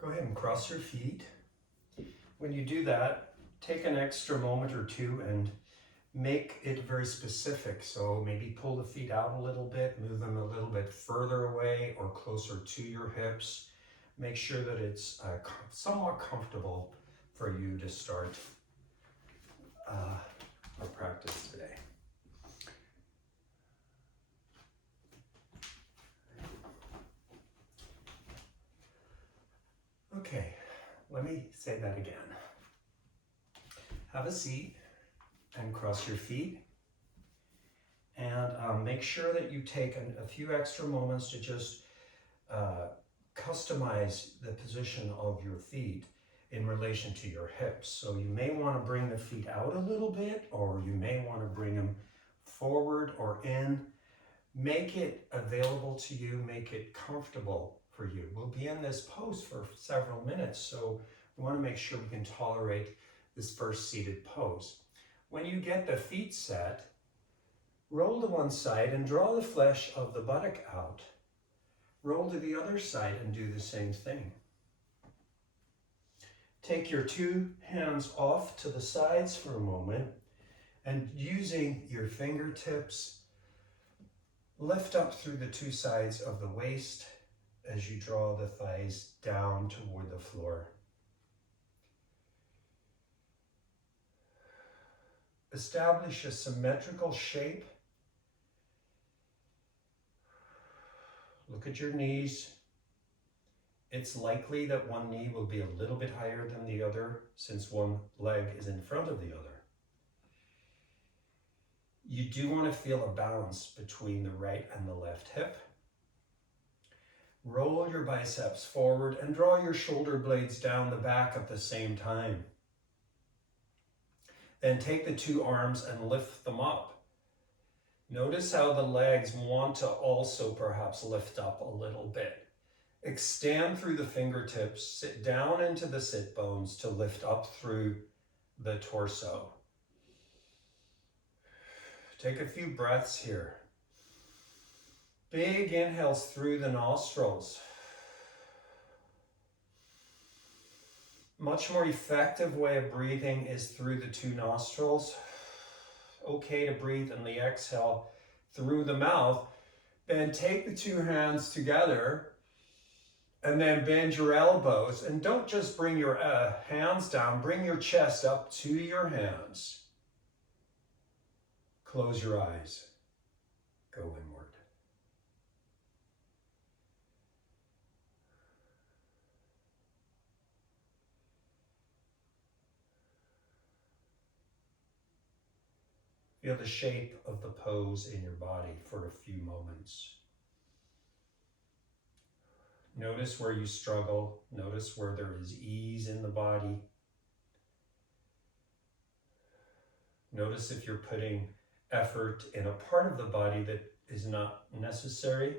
Go ahead and cross your feet. When you do that, take an extra moment or two and make it very specific. So maybe pull the feet out a little bit, move them a little bit further away or closer to your hips. Make sure that it's somewhat comfortable for you to start our practice today. Okay, let me say that again. Have a seat and cross your feet. And make sure that you take a few extra moments to just customize the position of your feet in relation to your hips. So you may want to bring the feet out a little bit, or you may want to bring them forward or in. Make it available to you, make it comfortable for you. We'll be in this pose for several minutes, so we want to make sure we can tolerate this first seated pose. When you get the feet set, roll to one side and draw the flesh of the buttock out. Roll to the other side and do the same thing. Take your two hands off to the sides for a moment, and using your fingertips, lift up through the two sides of the waist as you draw the thighs down toward the floor. Establish a symmetrical shape. Look at your knees. It's likely that one knee will be a little bit higher than the other since one leg is in front of the other. You do want to feel a balance between the right and the left hip. Roll your biceps forward and draw your shoulder blades down the back at the same time. Then take the two arms and lift them up. Notice how the legs want to also perhaps lift up a little bit. Extend through the fingertips, sit down into the sit bones to lift up through the torso. Take a few breaths here. Big inhales through the nostrils. Much more effective way of breathing is through the two nostrils. Okay to breathe in the exhale through the mouth. Then take the two hands together and then bend your elbows. And don't just bring your hands down, bring your chest up to your hands. Close your eyes. Go inward. Feel the shape of the pose in your body for a few moments. Notice where you struggle. Notice where there is ease in the body. Notice if you're putting effort in a part of the body that is not necessary.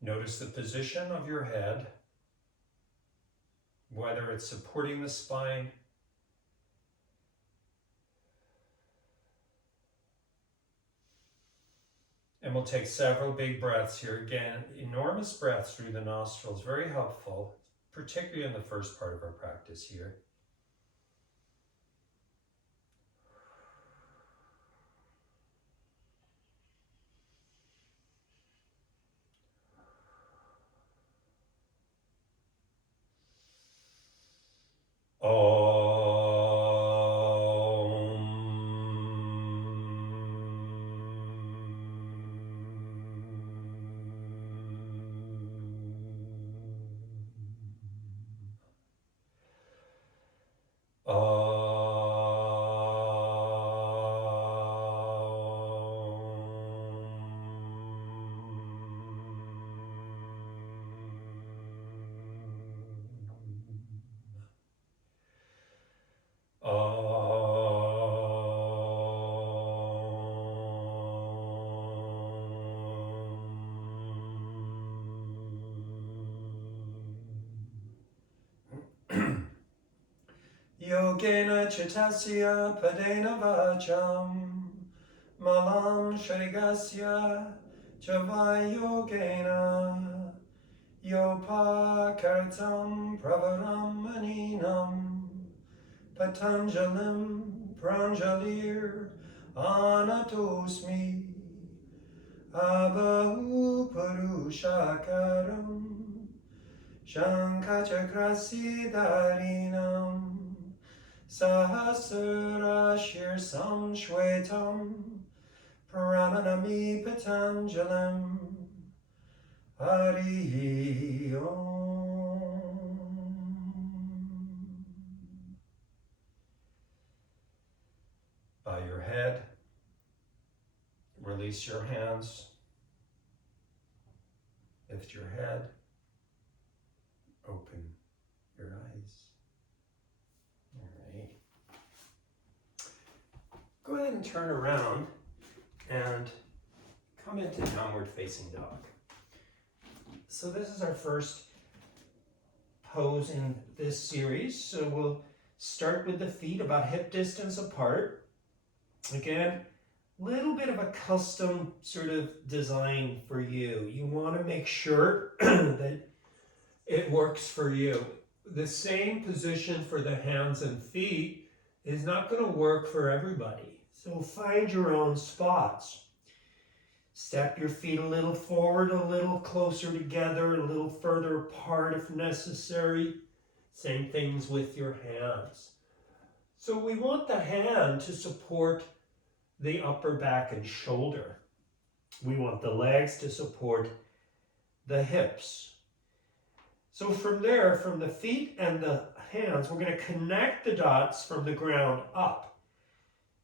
Notice the position of your head, whether it's supporting the spine, and we'll take several big breaths here. Again, enormous breaths through the nostrils, very helpful, particularly in the first part of our practice here. Yogena chitasya padena vacham malam shrigasya Java Yogena Yopakartam Pravaram Aninam Patanjalim Pranjalir Anatosmi Abahu Purushakaram Shankachakrasidarinam Sahasrashir Samshwetam Pramanami Patanjalim Hari Om. Bow your head, release your hands, lift your head, open your eyes. All right. Go ahead and turn around and come into downward facing dog. So this is our first pose in this series. So we'll start with the feet about hip distance apart. Again, little bit of a custom sort of design for you. You want to make sure that it works for you. The same position for the hands and feet is not going to work for everybody. So find your own spots. Step your feet a little forward, a little closer together, a little further apart if necessary. Same things with your hands. So we want the hand to support the upper back and shoulder. We want the legs to support the hips. So from there, from the feet and the hands, we're going to connect the dots from the ground up.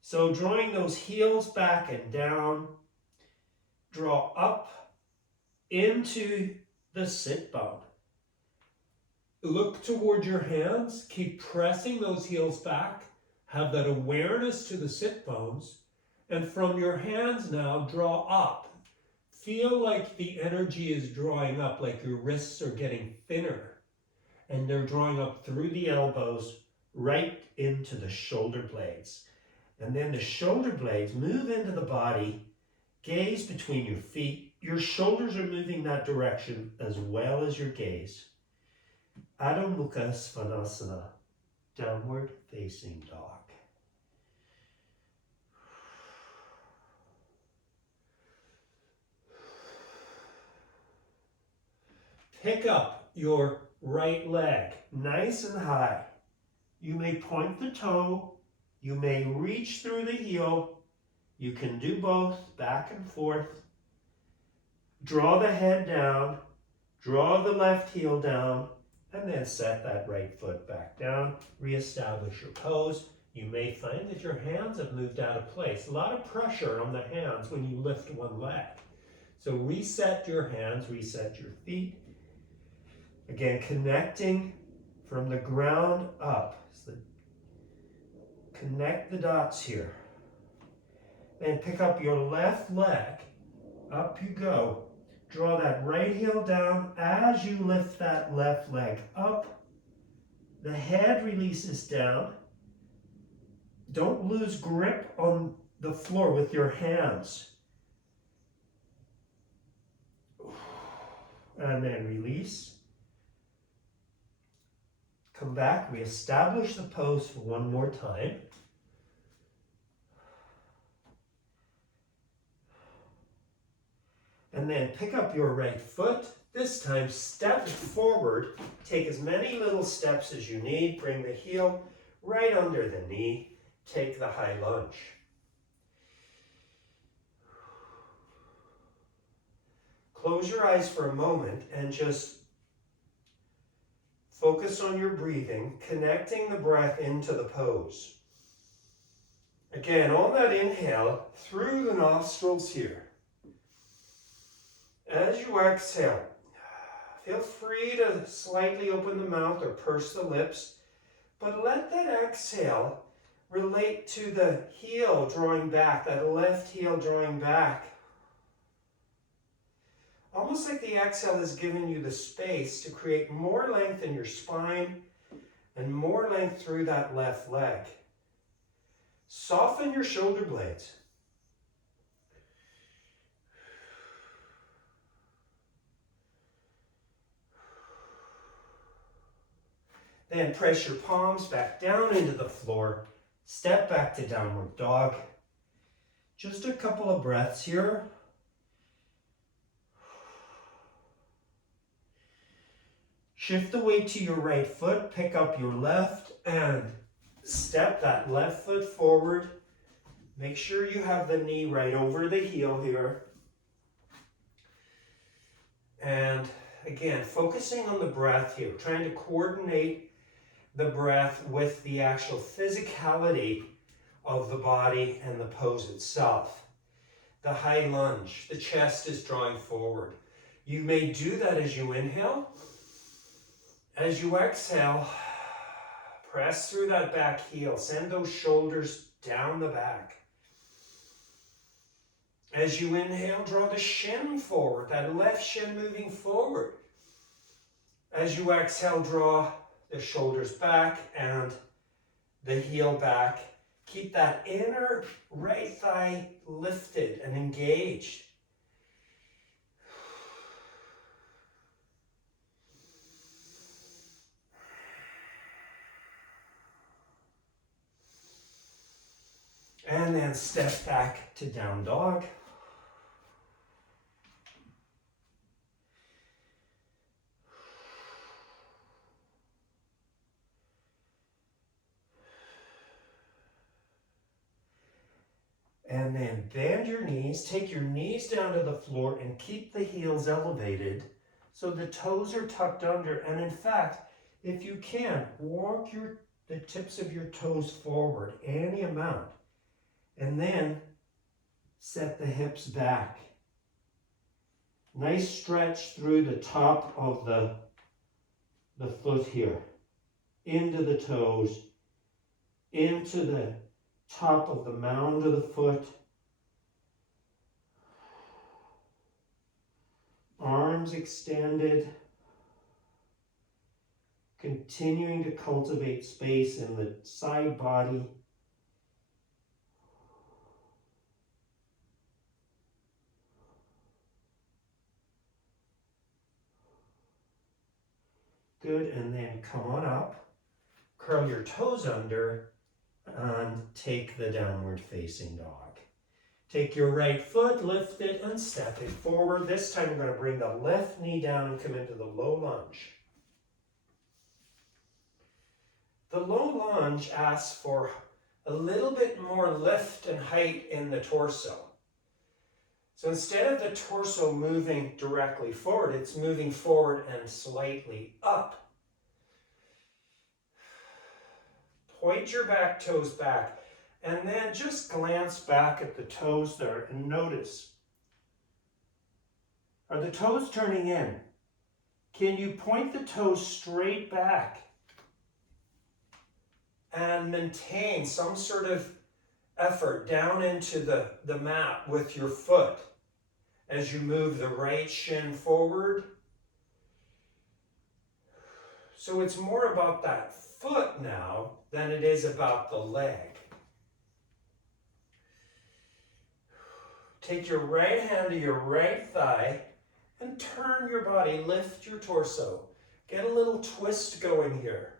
So drawing those heels back and down, draw up into the sit bone. Look toward your hands, keep pressing those heels back, have that awareness to the sit bones, and from your hands now, draw up. Feel like the energy is drawing up, like your wrists are getting thinner, and they're drawing up through the elbows, right into the shoulder blades. And then the shoulder blades move into the body, gaze between your feet. Your shoulders are moving that direction as well as your gaze. Adho Mukha Svanasana, downward facing dog. Pick up your right leg nice and high. You may point the toe. You may reach through the heel. You can do both, back and forth. Draw the head down. Draw the left heel down. And then set that right foot back down. Reestablish your pose. You may find that your hands have moved out of place. A lot of pressure on the hands when you lift one leg. So reset your hands, reset your feet. Again, connecting from the ground up. So connect the dots here. Then pick up your left leg. Up you go. Draw that right heel down as you lift that left leg up. The head releases down. Don't lose grip on the floor with your hands. And then release. Come back, reestablish the pose for one more time. And then pick up your right foot. This time, step forward. Take as many little steps as you need. Bring the heel right under the knee. Take the high lunge. Close your eyes for a moment and just focus on your breathing, connecting the breath into the pose. Again, on that inhale, through the nostrils here. As you exhale, feel free to slightly open the mouth or purse the lips, but let that exhale relate to the heel drawing back, that left heel drawing back. Almost like the exhale is giving you the space to create more length in your spine and more length through that left leg. Soften your shoulder blades. Then press your palms back down into the floor. Step back to downward dog. Just a couple of breaths here. Shift the weight to your right foot, pick up your left, and step that left foot forward. Make sure you have the knee right over the heel here. And again, focusing on the breath here, trying to coordinate the breath with the actual physicality of the body and the pose itself. The high lunge, the chest is drawing forward. You may do that as you inhale. As you exhale, press through that back heel. Send those shoulders down the back. As you inhale, draw the shin forward, that left shin moving forward. As you exhale, draw the shoulders back and the heel back. Keep that inner right thigh lifted and engaged. And then step back to down dog. And then bend your knees, take your knees down to the floor and keep the heels elevated so the toes are tucked under. And in fact, if you can, walk the tips of your toes forward any amount. And then set the hips back. Nice stretch through the top of the foot here. Into the toes. Into the top of the mound of the foot. Arms extended. Continuing to cultivate space in the side body. Good, and then come on up, curl your toes under, and take the downward facing dog. Take your right foot, lift it, and step it forward. This time we're going to bring the left knee down and come into the low lunge. The low lunge asks for a little bit more lift and height in the torso. So instead of the torso moving directly forward, it's moving forward and slightly up. Point your back toes back, and then just glance back at the toes there and notice. Are the toes turning in? Can you point the toes straight back and maintain some sort of effort down into the mat with your foot as you move the right shin forward? So it's more about that foot now than it is about the leg. Take your right hand to your right thigh and turn your body, lift your torso. Get a little twist going here.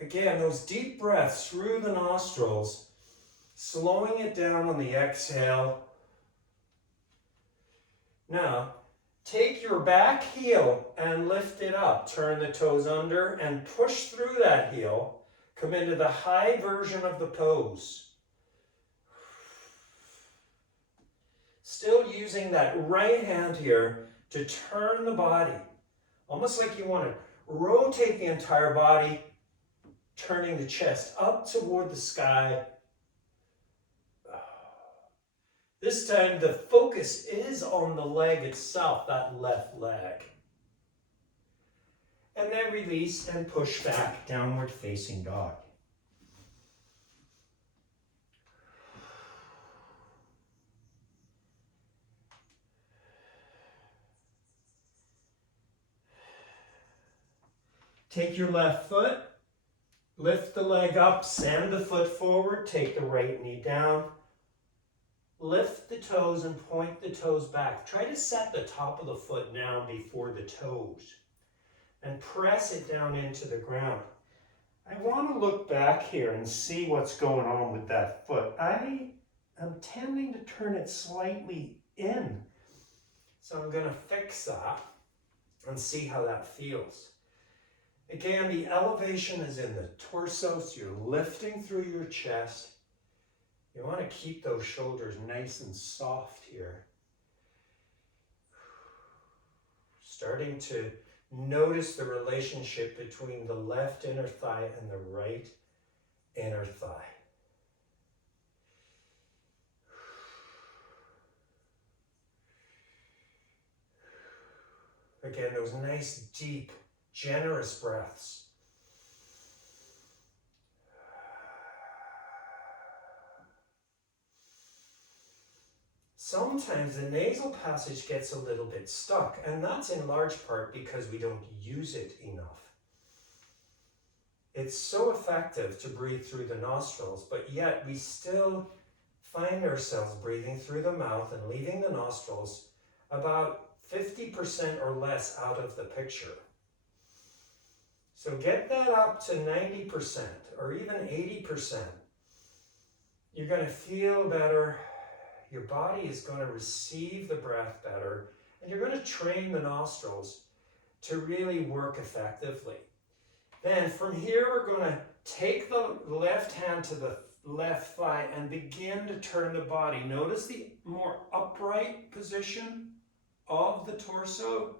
Again, those deep breaths through the nostrils, slowing it down on the exhale. Now, take your back heel and lift it up. Turn the toes under and push through that heel. Come into the high version of the pose. Still using that right hand here to turn the body. Almost like you want to rotate the entire body, turning the chest up toward the sky. This time the focus is on the leg itself, that left leg. And then release and push back, downward facing dog. Take your left foot, Lift the leg up, send the foot forward, take the right knee down. Lift the toes and point the toes back. Try to set the top of the foot down before the toes and press it down into the ground. I want to look back here and see what's going on with that foot. I am tending to turn it slightly in. So I'm going to fix that and see how that feels. Again, the elevation is in the torso, so you're lifting through your chest. You want to keep those shoulders nice and soft here. Starting to notice the relationship between the left inner thigh and the right inner thigh. Again, those nice, deep, generous breaths. Sometimes the nasal passage gets a little bit stuck, and that's in large part because we don't use it enough. It's so effective to breathe through the nostrils, but yet we still find ourselves breathing through the mouth and leaving the nostrils about 50% or less out of the picture. So get that up to 90% or even 80%. You're going to feel better. Your body is going to receive the breath better, and you're going to train the nostrils to really work effectively. Then from here, we're going to take the left hand to the left thigh and begin to turn the body. Notice the more upright position of the torso.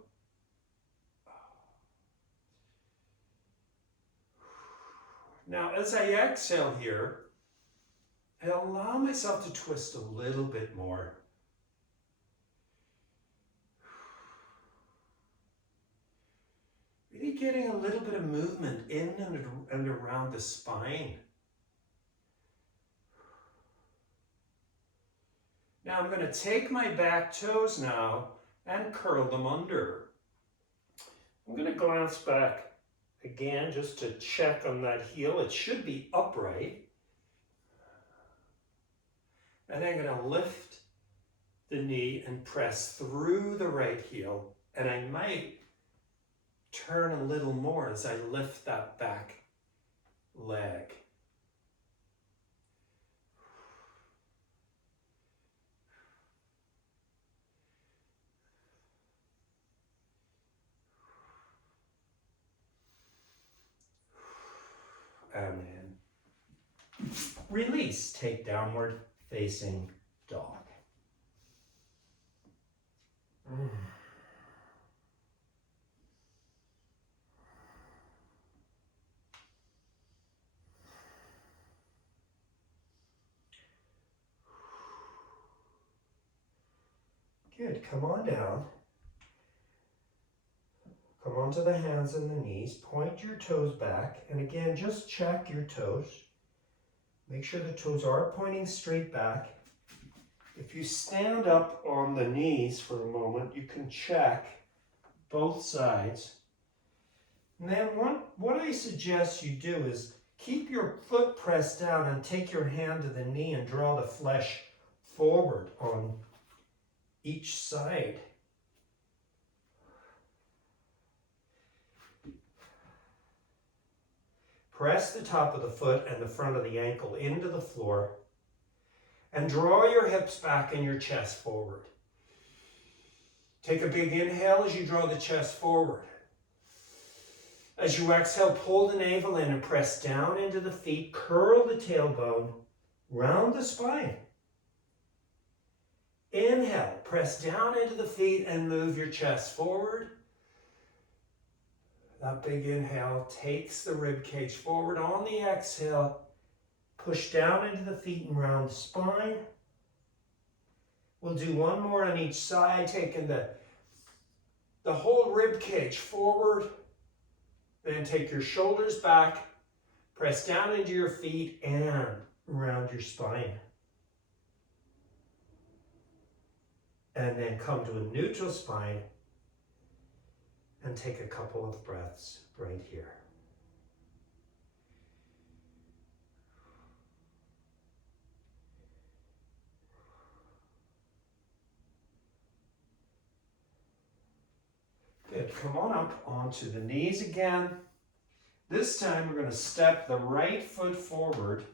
Now, as I exhale here, I allow myself to twist a little bit more. Really getting a little bit of movement in and around the spine. Now I'm going to take my back toes now and curl them under. I'm going to glance back again just to check on that heel. It should be upright. And I'm going to lift the knee and press through the right heel. And I might turn a little more as I lift that back leg. And then release, take downward facing dog. Good, come on down. Come onto the hands and the knees, point your toes back, and again, just check your toes. Make sure the toes are pointing straight back. If you stand up on the knees for a moment, you can check both sides. And then what I suggest you do is keep your foot pressed down and take your hand to the knee and draw the flesh forward on each side. Press the top of the foot and the front of the ankle into the floor and draw your hips back and your chest forward. Take a big inhale as you draw the chest forward. As you exhale, pull the navel in and press down into the feet, curl the tailbone, round the spine. Inhale, press down into the feet and move your chest forward. That big inhale takes the rib cage forward. On the exhale, push down into the feet and round the spine. We'll do one more on each side, taking the whole rib cage forward. Then take your shoulders back, press down into your feet and round your spine. And then come to a neutral spine and take a couple of breaths right here. Good. Come on up onto the knees again. This time we're going to step the right foot forward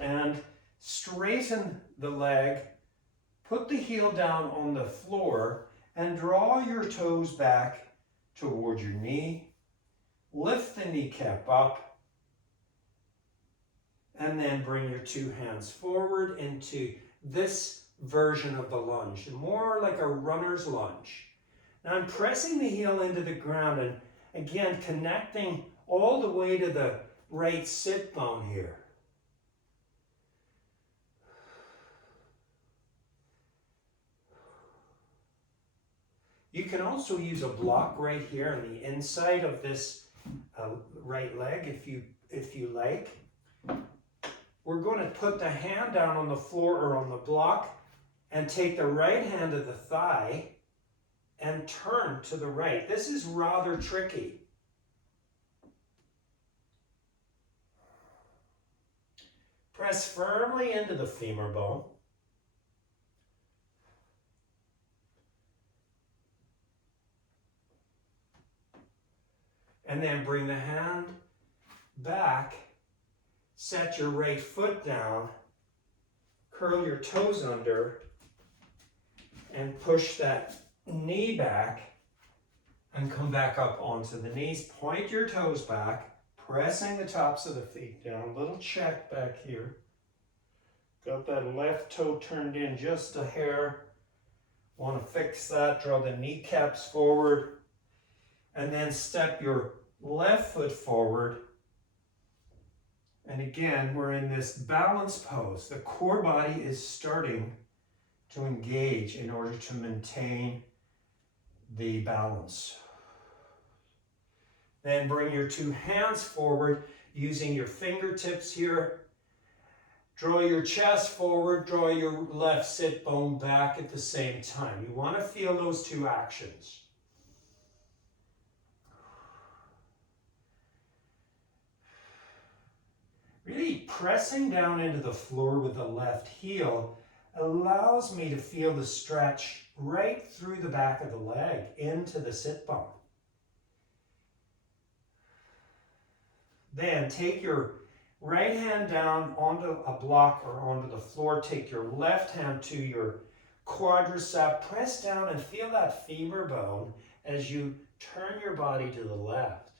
and straighten the leg. Put the heel down on the floor and draw your toes back toward your knee. Lift the kneecap up and then bring your two hands forward into this version of the lunge, more like a runner's lunge. Now I'm pressing the heel into the ground and again connecting all the way to the right sit bone here. You can also use a block right here on the inside of this right leg if you like. We're going to put the hand down on the floor or on the block and take the right hand of the thigh and turn to the right. This is rather tricky. Press firmly into the femur bone. And then bring the hand back, set your right foot down, curl your toes under, and push that knee back and come back up onto the knees. Point your toes back, pressing the tops of the feet down. Little check back here. Got that left toe turned in just a hair. Want to fix that, draw the kneecaps forward, and then step your left foot forward. And again, we're in this balance pose. The core body is starting to engage in order to maintain the balance. Then bring your two hands forward using your fingertips here. Draw your chest forward, draw your left sit bone back at the same time. You want to feel those two actions. Really pressing down into the floor with the left heel allows me to feel the stretch right through the back of the leg into the sit bone. Then take your right hand down onto a block or onto the floor. Take your left hand to your quadricep. Press down and feel that femur bone as you turn your body to the left.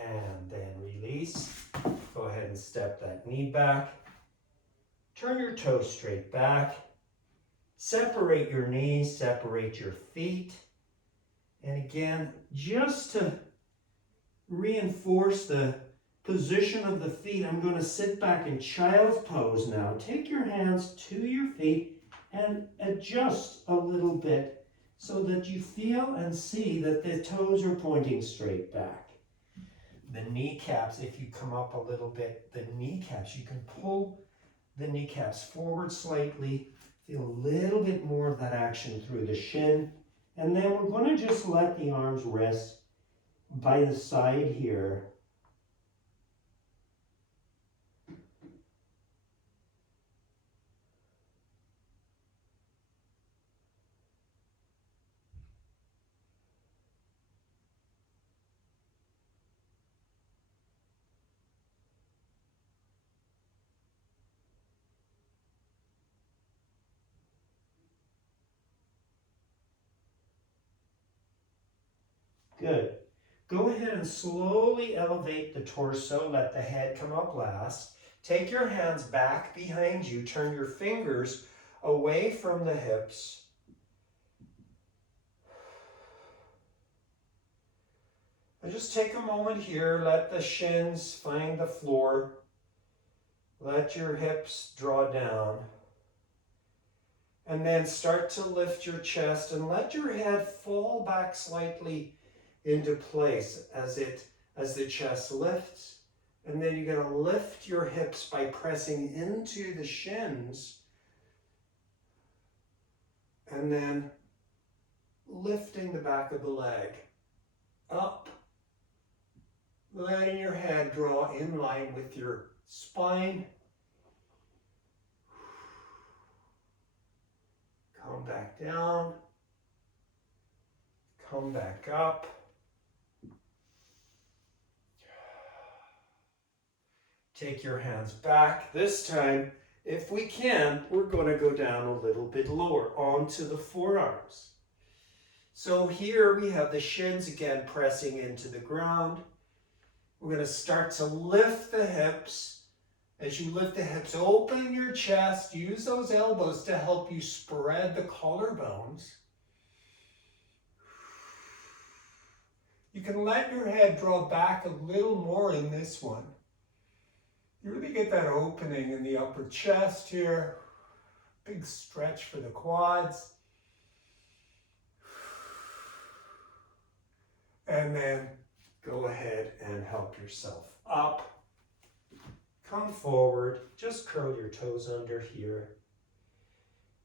And then release. Go ahead and step that knee back. Turn your toes straight back. Separate your knees, separate your feet. And again, just to reinforce the position of the feet, I'm going to sit back in child's pose now. Take your hands to your feet and adjust a little bit so that you feel and see that the toes are pointing straight back. The kneecaps, if you come up a little bit, the kneecaps, you can pull the kneecaps forward slightly, feel a little bit more of that action through the shin, and then we're going to just let the arms rest by the side here. Good. Go ahead and slowly elevate the torso. Let the head come up last. Take your hands back behind you. Turn your fingers away from the hips. And just take a moment here. Let the shins find the floor. Let your hips draw down. And then start to lift your chest and let your head fall back slightly into place as the chest lifts. And then you're going to lift your hips by pressing into the shins and then lifting the back of the leg up letting your head draw in line with your spine. Come back down. Come back up. Take your hands back. This time, if we can, we're going to go down a little bit lower onto the forearms. So here we have the shins again pressing into the ground. We're going to start to lift the hips. As you lift the hips, open your chest. Use those elbows to help you spread the collarbones. You can let your head draw back a little more in this one. You really get that opening in the upper chest here. Big stretch for the quads. And then go ahead and help yourself up. Come forward. Just curl your toes under here.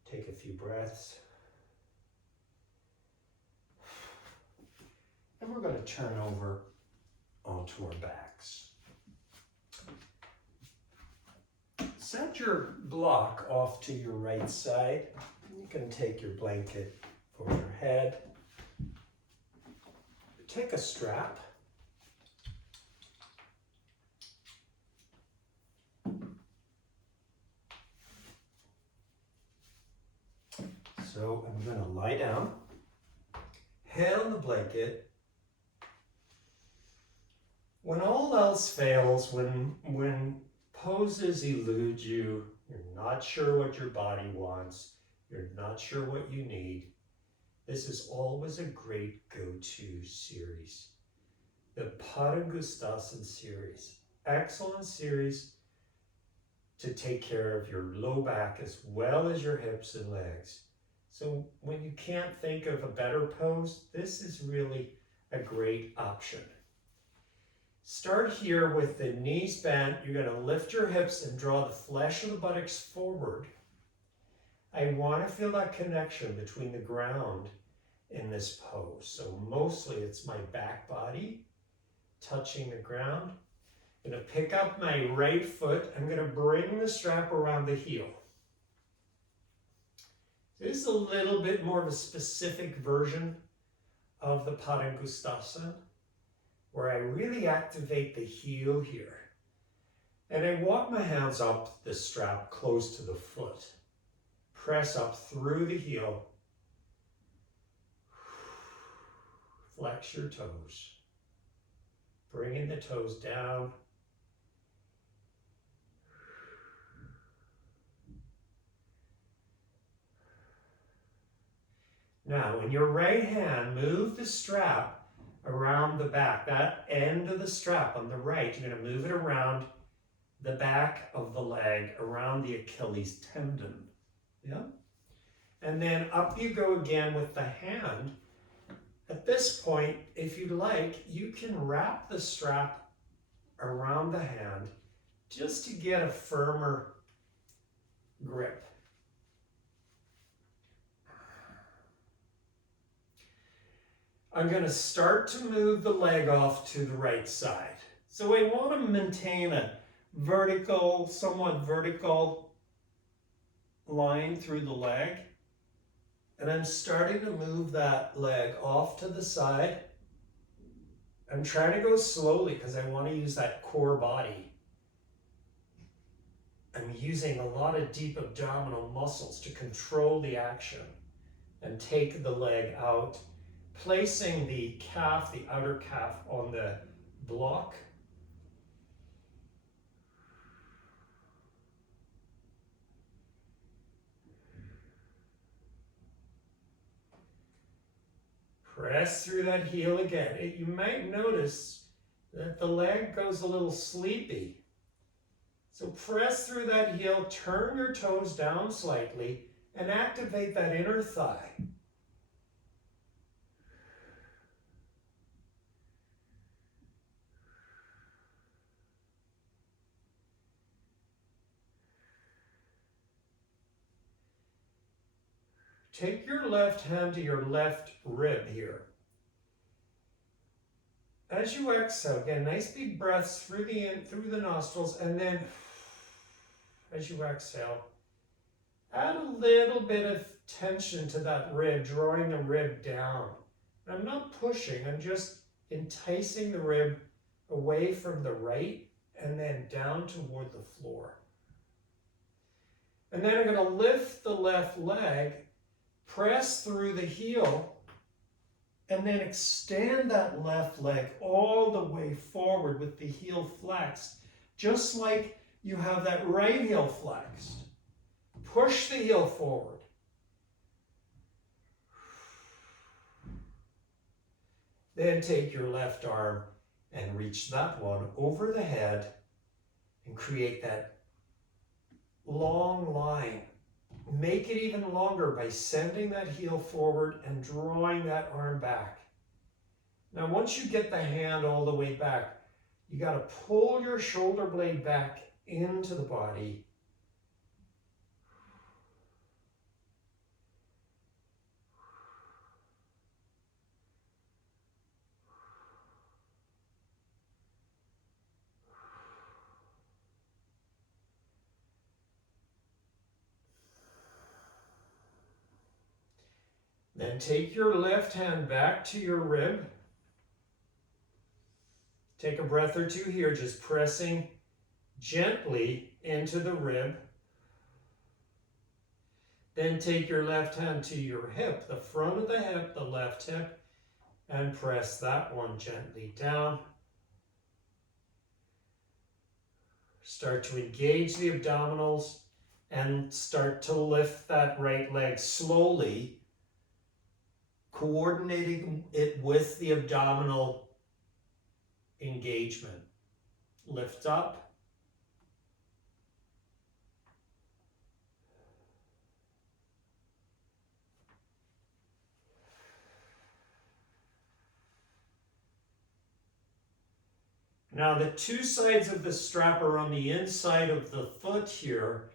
Take a few breaths. And we're going to turn over onto our backs. Set your block off to your right side. You can take your blanket for your head. Take a strap. So I'm going to lie down, head on the blanket. When all else fails, when poses elude you, you're not sure what your body wants, you're not sure what you need, this is always a great go-to series. The Padangusthasana series. Excellent series to take care of your low back as well as your hips and legs. So when you can't think of a better pose, this is really a great option. Start here with the knees bent. You're going to lift your hips and draw the flesh of the buttocks forward. I want to feel that connection between the ground in this pose. So mostly it's my back body touching the ground. I'm going to pick up my right foot. I'm going to bring the strap around the heel. This is a little bit more of a specific version of the Padangusthasana, where I really activate the heel here. And I walk my hands up the strap close to the foot. Press up through the heel. Flex your toes. Bringing the toes down. Now, in your right hand, move the strap around the back, that end of the strap on the right. You're going to move it around the back of the leg, around the Achilles tendon. Yeah? And then up you go again with the hand. At this point, if you like, you can wrap the strap around the hand just to get a firmer grip. I'm going to start to move the leg off to the right side. So I want to maintain a vertical, somewhat vertical line through the leg. And I'm starting to move that leg off to the side. I'm trying to go slowly because I want to use that core body. I'm using a lot of deep abdominal muscles to control the action and take the leg out. Placing the calf, the outer calf, on the block. Press through that heel again. You might notice that the leg goes a little sleepy. So press through that heel, turn your toes down slightly, and activate that inner thigh. Take your left hand to your left rib here. As you exhale, again, nice big breaths through the nostrils, and then as you exhale, add a little bit of tension to that rib, drawing the rib down. I'm not pushing, I'm just enticing the rib away from the right and then down toward the floor. And then I'm going to lift the left leg, press through the heel, and then extend that left leg all the way forward with the heel flexed, just like you have that right heel flexed. Push the heel forward. Then take your left arm and reach that one over the head and create that long line. Make it even longer by sending that heel forward and drawing that arm back. Now, once you get the hand all the way back, you got to pull your shoulder blade back into the body. Then take your left hand back to your rib. Take a breath or two here, just pressing gently into the rib. Then take your left hand to your hip, the front of the hip, the left hip, and press that one gently down. Start to engage the abdominals and start to lift that right leg slowly, coordinating it with the abdominal engagement. Lift up. Now the two sides of the strap are on the inside of the foot here.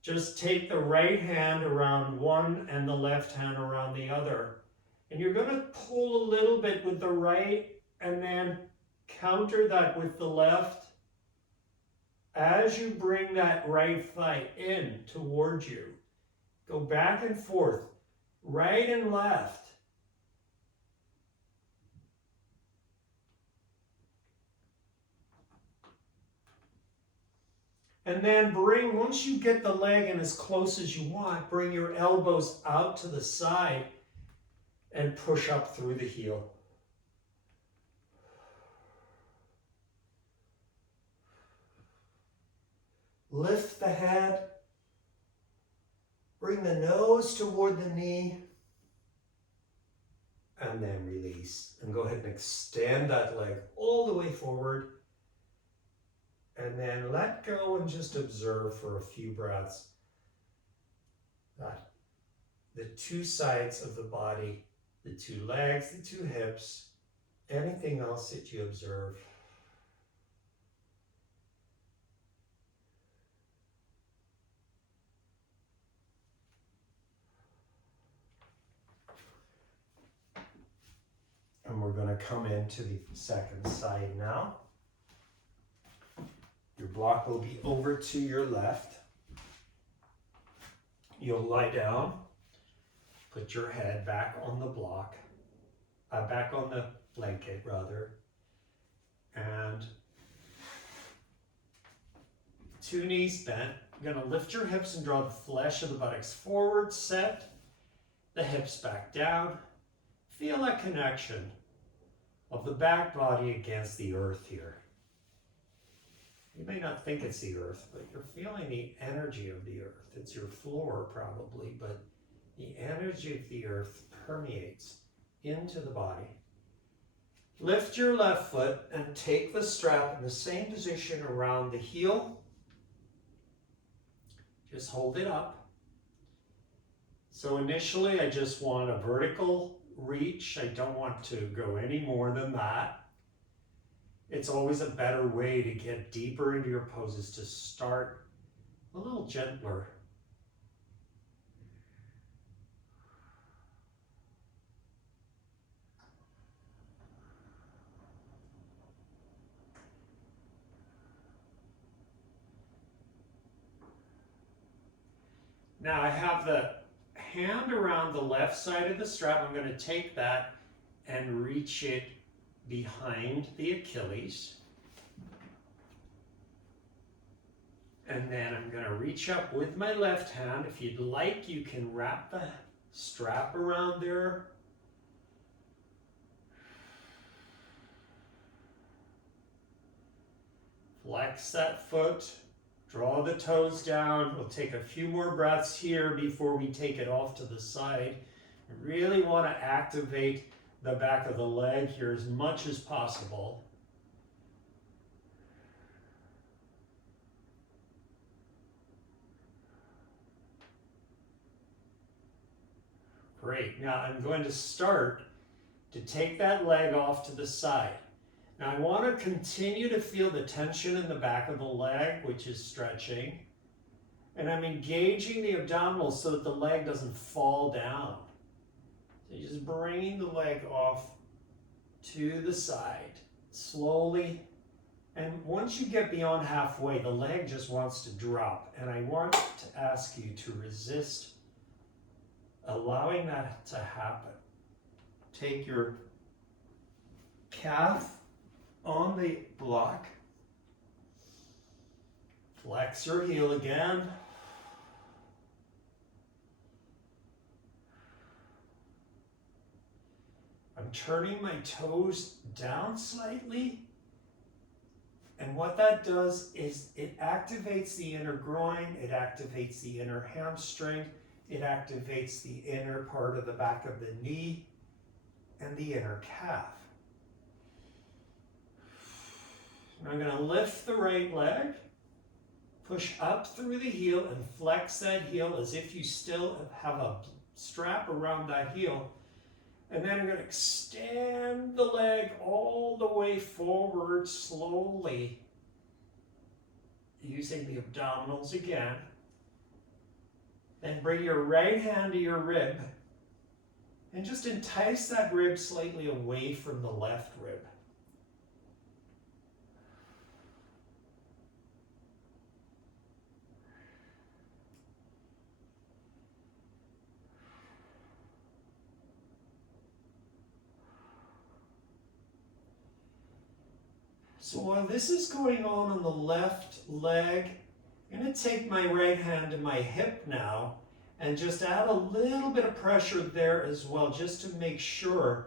Just take the right hand around one and the left hand around the other. And you're going to pull a little bit with the right and then counter that with the left as you bring that right thigh in towards you. Go back and forth, right and left. And then once you get the leg in as close as you want, bring your elbows out to the side and push up through the heel. Lift the head, bring the nose toward the knee, and then release. And go ahead and extend that leg all the way forward. And then let go and just observe for a few breaths that the two sides of the body, the two legs, the two hips, anything else that you observe. And we're going to come into the second side now. Your block will be over to your left. You'll lie down, put your head back on the block, back on the blanket rather, and two knees bent. You're going to lift your hips and draw the flesh of the buttocks forward, set the hips back down. Feel that connection of the back body against the earth here. You may not think it's the earth, but you're feeling the energy of the earth. It's your floor probably, but the energy of the earth permeates into the body. Lift your left foot and take the strap in the same position around the heel. Just hold it up. So initially I just want a vertical reach. I don't want to go any more than that. It's always a better way to get deeper into your poses to start a little gentler. Now I have the hand around the left side of the strap. I'm going to take that and reach it behind the Achilles. And then I'm going to reach up with my left hand. If you'd like, you can wrap the strap around there. Flex that foot. Draw the toes down. We'll take a few more breaths here before we take it off to the side. You really want to activate the back of the leg here as much as possible. Great. Now I'm going to start to take that leg off to the side. Now I want to continue to feel the tension in the back of the leg, which is stretching. And I'm engaging the abdominals so that the leg doesn't fall down. So you're just bringing the leg off to the side, slowly. And once you get beyond halfway, the leg just wants to drop. And I want to ask you to resist allowing that to happen. Take your calf on the block. Flex your heel again. I'm turning my toes down slightly. And what that does is it activates the inner groin, it activates the inner hamstring, it activates the inner part of the back of the knee and the inner calf. I'm going to lift the right leg, push up through the heel and flex that heel as if you still have a strap around that heel. And then I'm going to extend the leg all the way forward slowly, using the abdominals again. Then bring your right hand to your rib and just entice that rib slightly away from the left rib. So while this is going on the left leg, I'm going to take my right hand to my hip now and just add a little bit of pressure there as well, just to make sure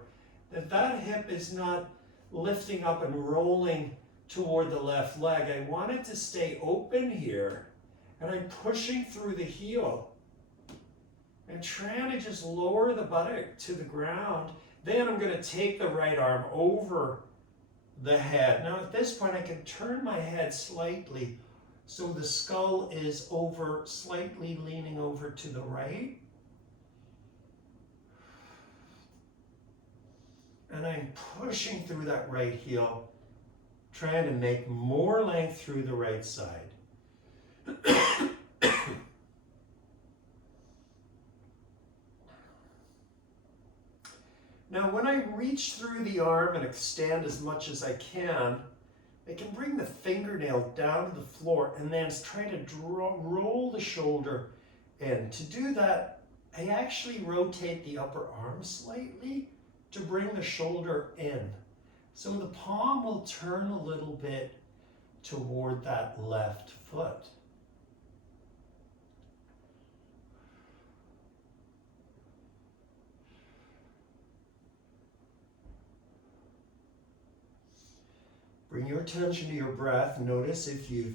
that that hip is not lifting up and rolling toward the left leg. I want it to stay open here, and I'm pushing through the heel and trying to just lower the buttock to the ground. Then I'm going to take the right arm over the head. Now at this point I can turn my head slightly so the skull is over, slightly leaning over to the right. And I'm pushing through that right heel, trying to make more length through the right side. Now when I reach through the arm and extend as much as I can bring the fingernail down to the floor and then try to roll the shoulder in. To do that, I actually rotate the upper arm slightly to bring the shoulder in. So the palm will turn a little bit toward that left foot. Bring your attention to your breath. Notice if you've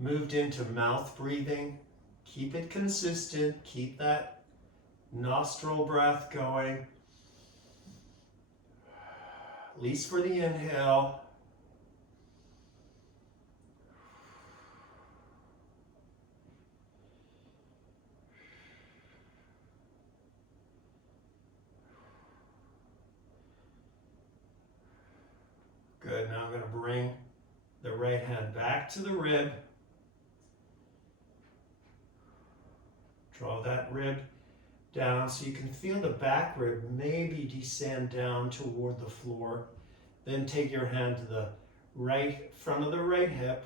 moved into mouth breathing, keep it consistent. Keep that nostril breath going, at least for the inhale. Good. Now I'm going to bring the right hand back to the rib. Draw that rib down so you can feel the back rib maybe descend down toward the floor. Then take your hand to the right front of the right hip.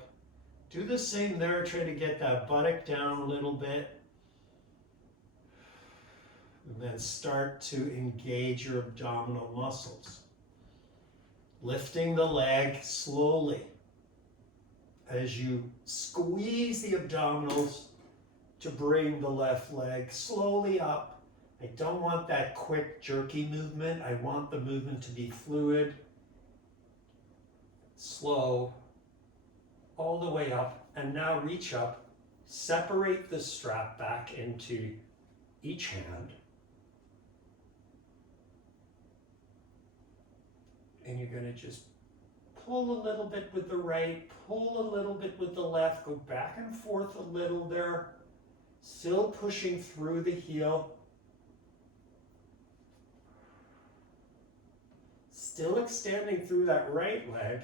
Do the same there, try to get that buttock down a little bit. And then start to engage your abdominal muscles. Lifting the leg slowly as you squeeze the abdominals to bring the left leg slowly up. I don't want that quick jerky movement. I want the movement to be fluid, slow, all the way up. And now reach up, separate the strap back into each hand. And you're going to just pull a little bit with the right, pull a little bit with the left, go back and forth a little there, still pushing through the heel, still extending through that right leg.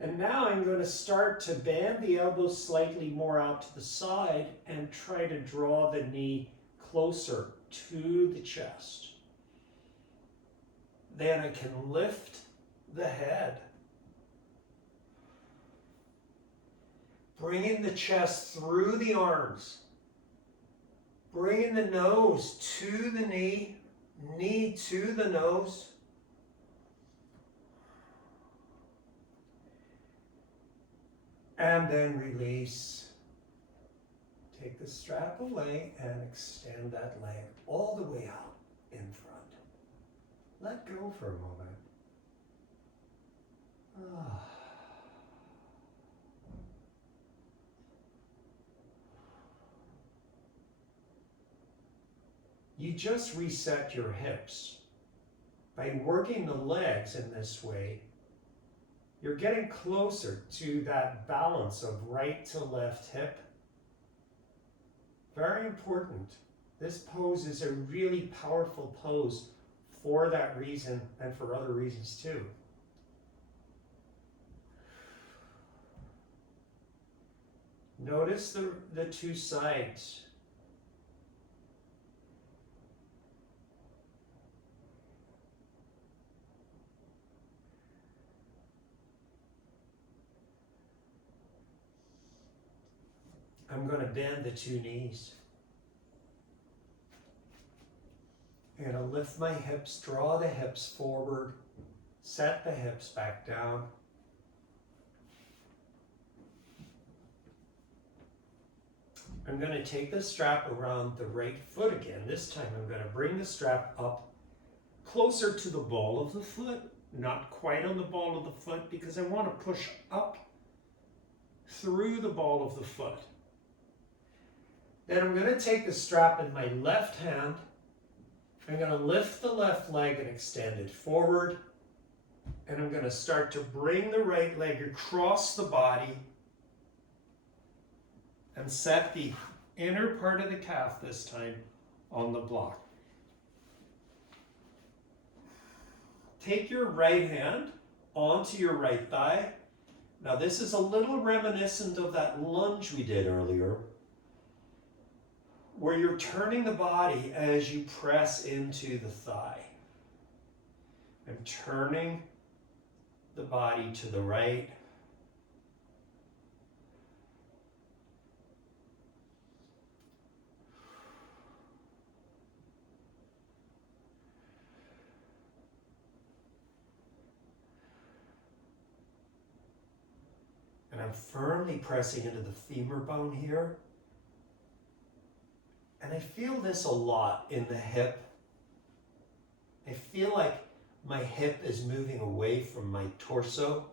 And now I'm going to start to bend the elbows slightly more out to the side and try to draw the knee closer to the chest. Then I can lift the head. Bringing the chest through the arms. Bringing the nose to the knee, knee to the nose. And then release. Take the strap away and extend that leg all the way out in front. Let go for a moment. You just reset your hips. By working the legs in this way, you're getting closer to that balance of right to left hip. Very important. This pose is a really powerful pose for that reason and for other reasons too. Notice the two sides. I'm going to bend the two knees. I'm going to lift my hips, draw the hips forward, set the hips back down. I'm going to take the strap around the right foot again. This time I'm going to bring the strap up closer to the ball of the foot, not quite on the ball of the foot, because I want to push up through the ball of the foot. Then I'm going to take the strap in my left hand. I'm going to lift the left leg and extend it forward. And I'm going to start to bring the right leg across the body and set the inner part of the calf this time on the block. Take your right hand onto your right thigh. Now this is a little reminiscent of that lunge we did earlier, where you're turning the body as you press into the thigh. I'm turning the body to the right. And I'm firmly pressing into the femur bone here. And I feel this a lot in the hip. I feel like my hip is moving away from my torso.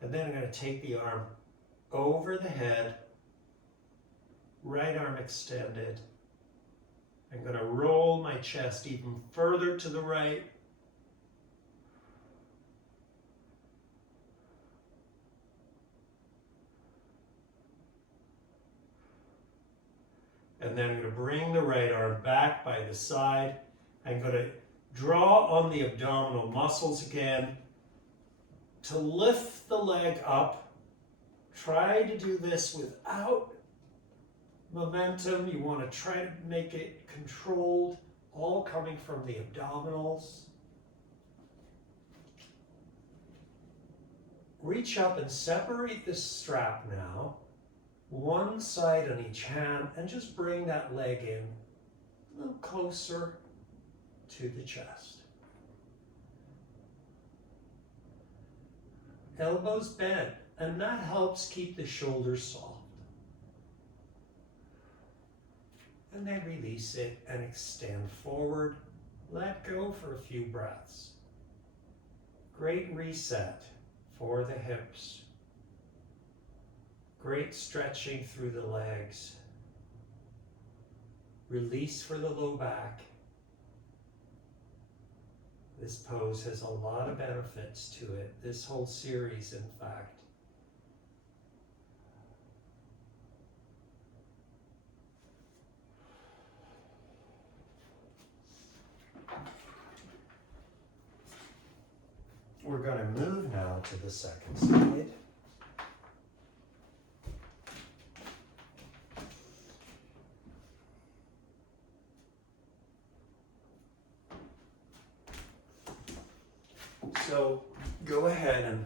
And then I'm going to take the arm over the head, right arm extended. I'm going to roll my chest even further to the right. And then I'm going to bring the right arm back by the side. I'm going to draw on the abdominal muscles again to lift the leg up. Try to do this without momentum. You want to try to make it controlled, all coming from the abdominals. Reach up and separate this strap now, one side on each hand, and just bring that leg in a little closer to the chest. Elbows bent, and that helps keep the shoulders soft. And then release it and extend forward. Let go for a few breaths. Great reset for the hips. Great stretching through the legs. Release for the low back. This pose has a lot of benefits to it. This whole series, in fact. We're going to move now to the second side. So go ahead and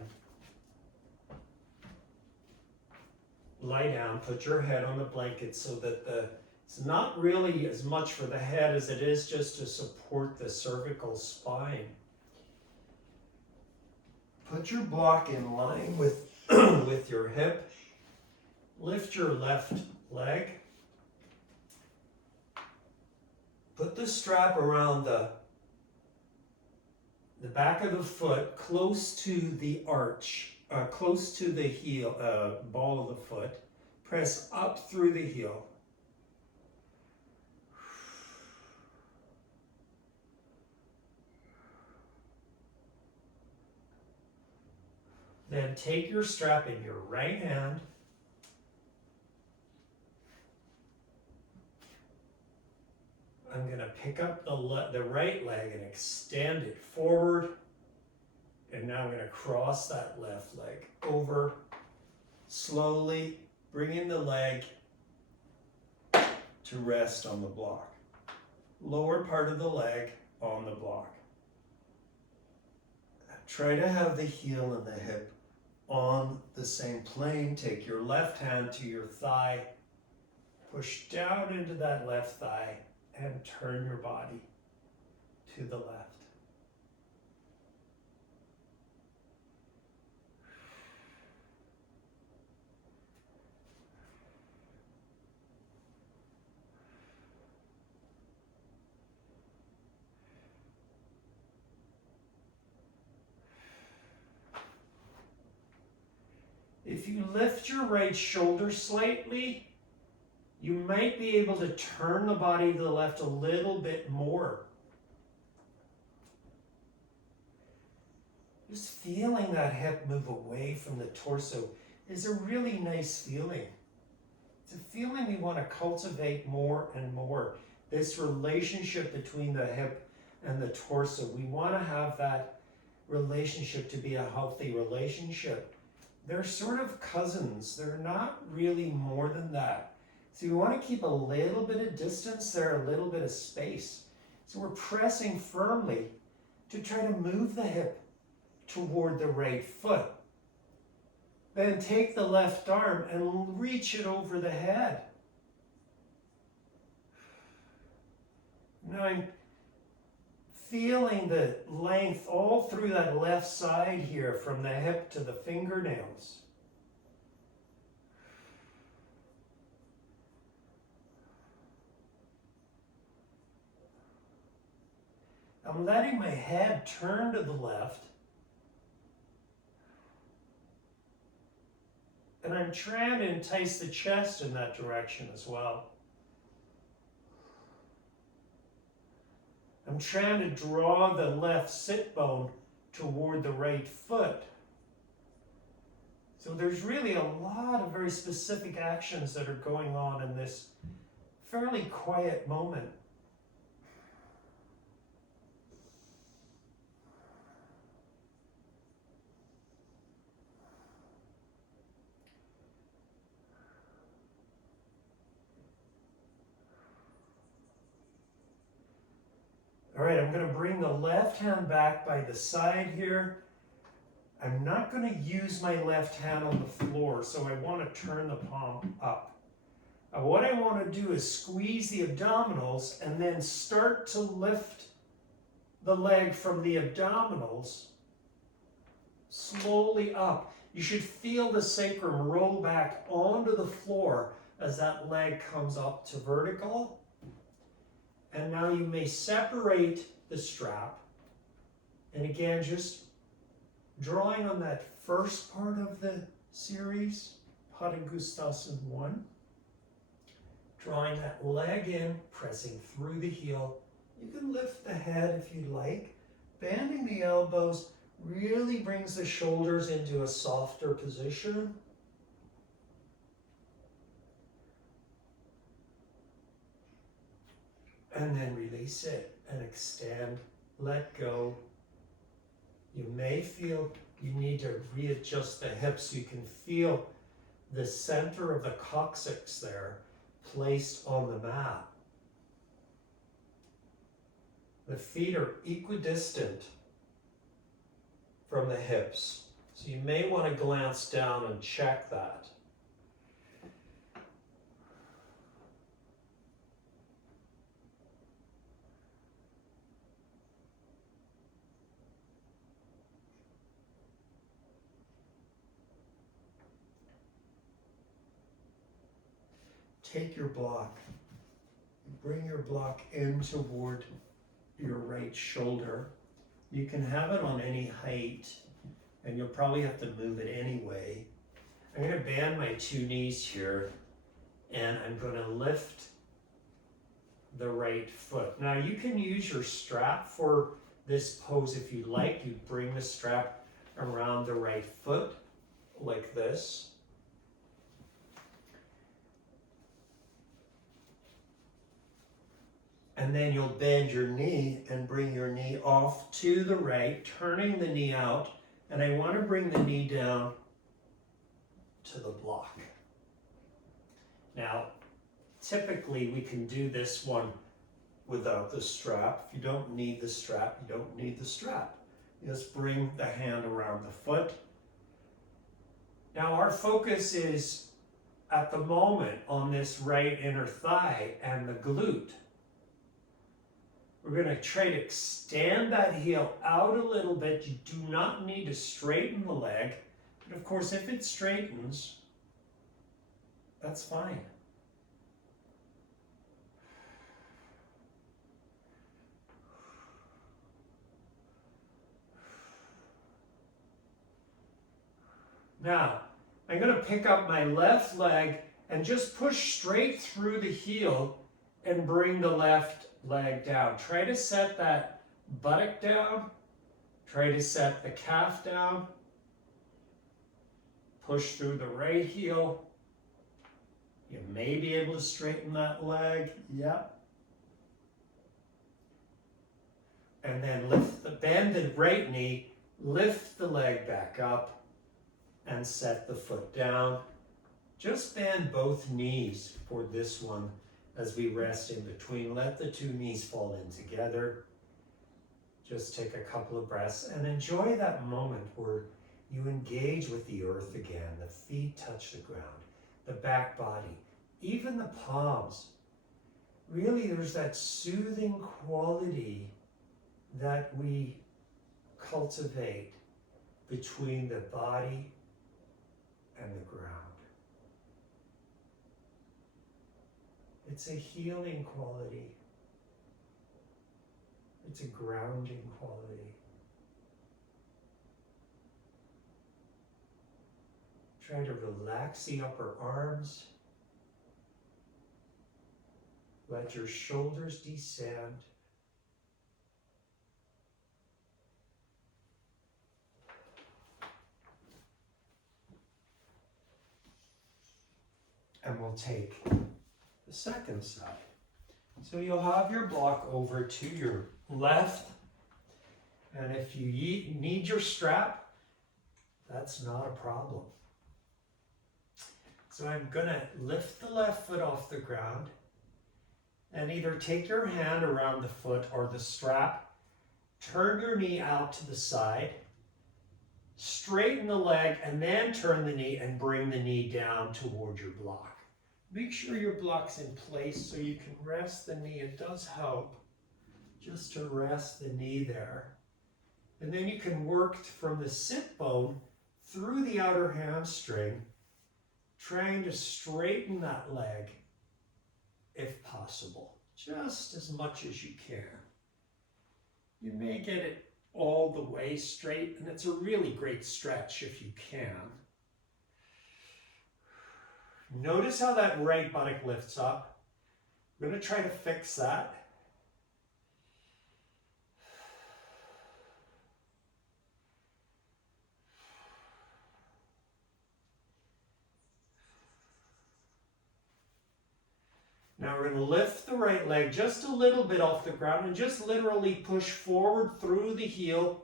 lie down, put your head on the blanket so that it's not really as much for the head as it is just to support the cervical spine. Put your block in line with, with your hip. Lift your left leg. Put the strap around the back of the foot, close to the arch, close to the heel, ball of the foot. Press up through the heel. Then take your strap in your right hand. I'm going to pick up the right leg and extend it forward. And now I'm going to cross that left leg over. Slowly bringing the leg to rest on the block. Lower part of the leg on the block. Try to have the heel and the hip on the same plane. Take your left hand to your thigh. Push down into that left thigh and turn your body to the left. If you lift your right shoulder slightly, you might be able to turn the body to the left a little bit more. Just feeling that hip move away from the torso is a really nice feeling. It's a feeling we want to cultivate more and more. This relationship between the hip and the torso. We want to have that relationship to be a healthy relationship. They're sort of cousins. They're not really more than that. So you want to keep a little bit of distance there, a little bit of space. So we're pressing firmly to try to move the hip toward the right foot. Then take the left arm and reach it over the head. Now I'm feeling the length all through that left side here, from the hip to the fingernails. I'm letting my head turn to the left. And I'm trying to entice the chest in that direction as well. I'm trying to draw the left sit bone toward the right foot. So there's really a lot of very specific actions that are going on in this fairly quiet moment. All right, I'm going to bring the left hand back by the side here. I'm not going to use my left hand on the floor, so I want to turn the palm up. Now what I want to do is squeeze the abdominals and then start to lift the leg from the abdominals slowly up. You should feel the sacrum roll back onto the floor as that leg comes up to vertical. And now you may separate the strap. And again, just drawing on that first part of the series, Padangusthasana 1. Drawing that leg in, pressing through the heel. You can lift the head if you'd like. Bending the elbows really brings the shoulders into a softer position. And then release it and extend, let go. You may feel you need to readjust the hips so you can feel the center of the coccyx there placed on the mat. The feet are equidistant from the hips, so you may want to glance down and check that. Take your block, bring your block in toward your right shoulder. You can have it on any height, and you'll probably have to move it anyway. I'm going to bend my two knees here, and I'm going to lift the right foot. Now you can use your strap for this pose if you like. You bring the strap around the right foot like this. And then you'll bend your knee and bring your knee off to the right, turning the knee out. And I want to bring the knee down to the block. Now, typically we can do this one without the strap. If you don't need the strap, you don't need the strap. Just bring the hand around the foot. Now our focus is at the moment on this right inner thigh and the glute. We're going to try to extend that heel out a little bit. You do not need to straighten the leg. But of course, if it straightens, that's fine. Now, I'm going to pick up my left leg and just push straight through the heel and bring the left leg down. Try to set that buttock down. Try to set the calf down. Push through the right heel. You may be able to straighten that leg. Yep. And then lift the bended right knee, lift the leg back up and set the foot down. Just bend both knees for this one. As we rest in between, let the two knees fall in together. Just take a couple of breaths and enjoy that moment where you engage with the earth again. The feet touch the ground, the back body, even the palms. Really, there's that soothing quality that we cultivate between the body and the ground. It's a healing quality. It's a grounding quality. Try to relax the upper arms. Let your shoulders descend. And we'll take the second side. So you'll have your block over to your left, and if you need your strap, that's not a problem. So I'm gonna lift the left foot off the ground, and either take your hand around the foot or the strap, turn your knee out to the side, straighten the leg, and then turn the knee and bring the knee down toward your block. Make sure your block's in place so you can rest the knee. It does help just to rest the knee there. And then you can work from the sit bone through the outer hamstring, trying to straighten that leg if possible, just as much as you can. You may get it all the way straight, and it's a really great stretch if you can. Notice how that right buttock lifts up. I'm going to try to fix that. Now we're going to lift the right leg just a little bit off the ground and just literally push forward through the heel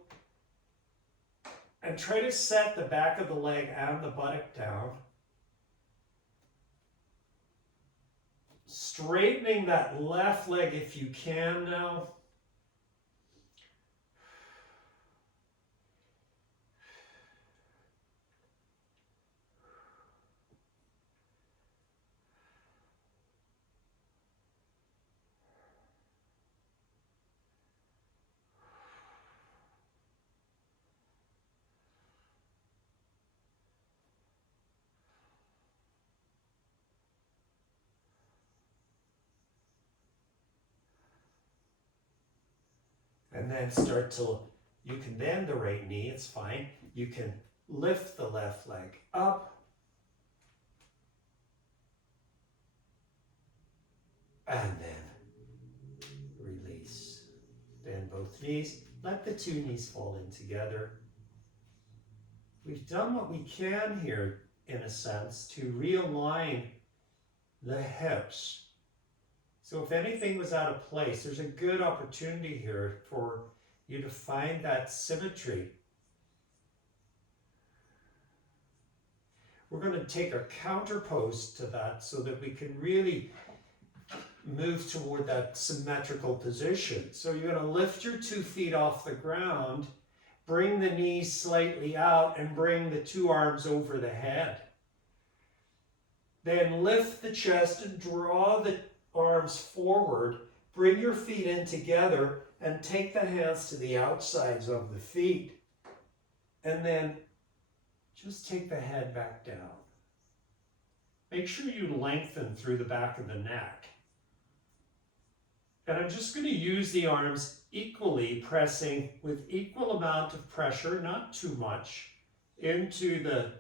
and try to set the back of the leg and the buttock down. Straightening that left leg if you can now. And then you can bend the right knee, it's fine. You can lift the left leg up. And then release. Bend both knees. Let the two knees fall in together. We've done what we can here, in a sense, to realign the hips. So if anything was out of place, there's a good opportunity here for you to find that symmetry. We're going to take a counter pose to that so that we can really move toward that symmetrical position. So you're going to lift your 2 feet off the ground, bring the knees slightly out, and bring the 2 arms over the head. Then lift the chest and draw the arms forward, bring your feet in together, and take the hands to the outsides of the feet. And then just take the head back down. Make sure you lengthen through the back of the neck. And I'm just going to use the arms equally, pressing with equal amount of pressure, not too much, into the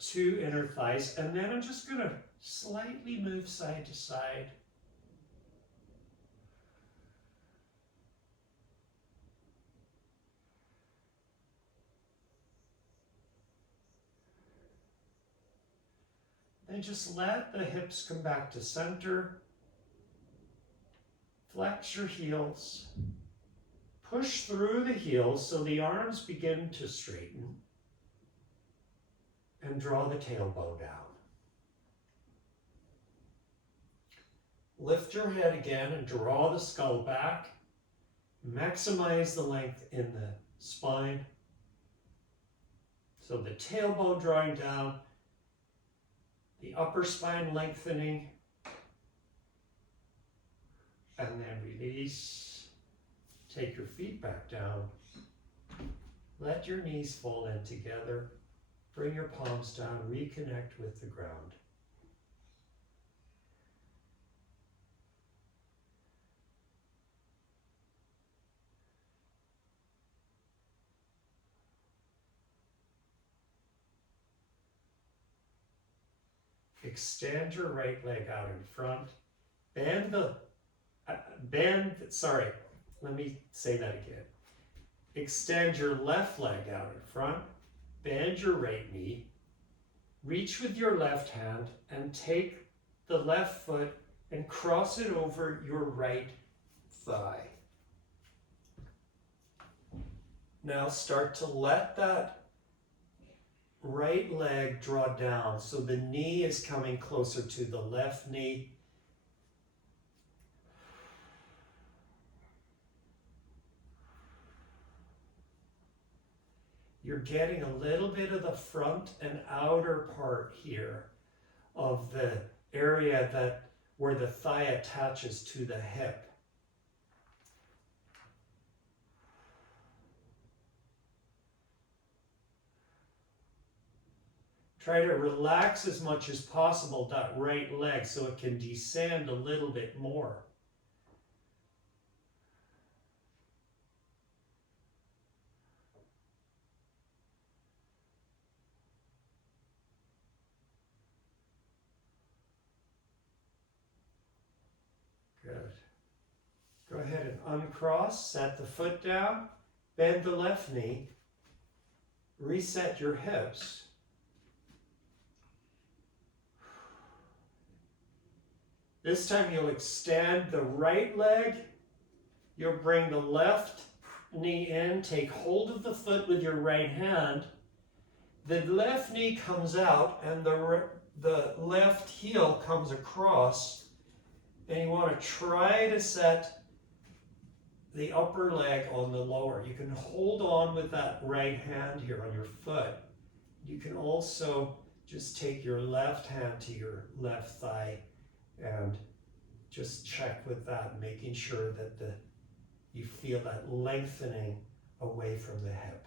2 inner thighs. And then I'm just going to slightly move side to side. Then just let the hips come back to center. Flex your heels. Push through the heels so the arms begin to straighten. And draw the tailbone down. Lift your head again and draw the skull back. Maximize the length in the spine. So the tailbone drawing down, the upper spine lengthening, and then release. Take your feet back down. Let your knees fall in together. Bring your palms down, reconnect with the ground. Extend your right leg out in front. Let me say that again. Extend your left leg out in front. Bend your right knee. Reach with your left hand and take the left foot and cross it over your right thigh. Now start to let that right leg draw down so the knee is coming closer to the left knee. you're getting a little bit of the front and outer part here of the area where the thigh attaches to the hip. Try to relax as much as possible that right leg so it can descend a little bit more. Good. Go ahead and uncross, set the foot down, bend the left knee, reset your hips. This time you'll extend the right leg, you'll bring the left knee in, take hold of the foot with your right hand. The left knee comes out and the left heel comes across, and you want to try to set the upper leg on the lower. You can hold on with that right hand here on your foot. You can also just take your left hand to your left thigh and just check with that, making sure that you feel that lengthening away from the hip.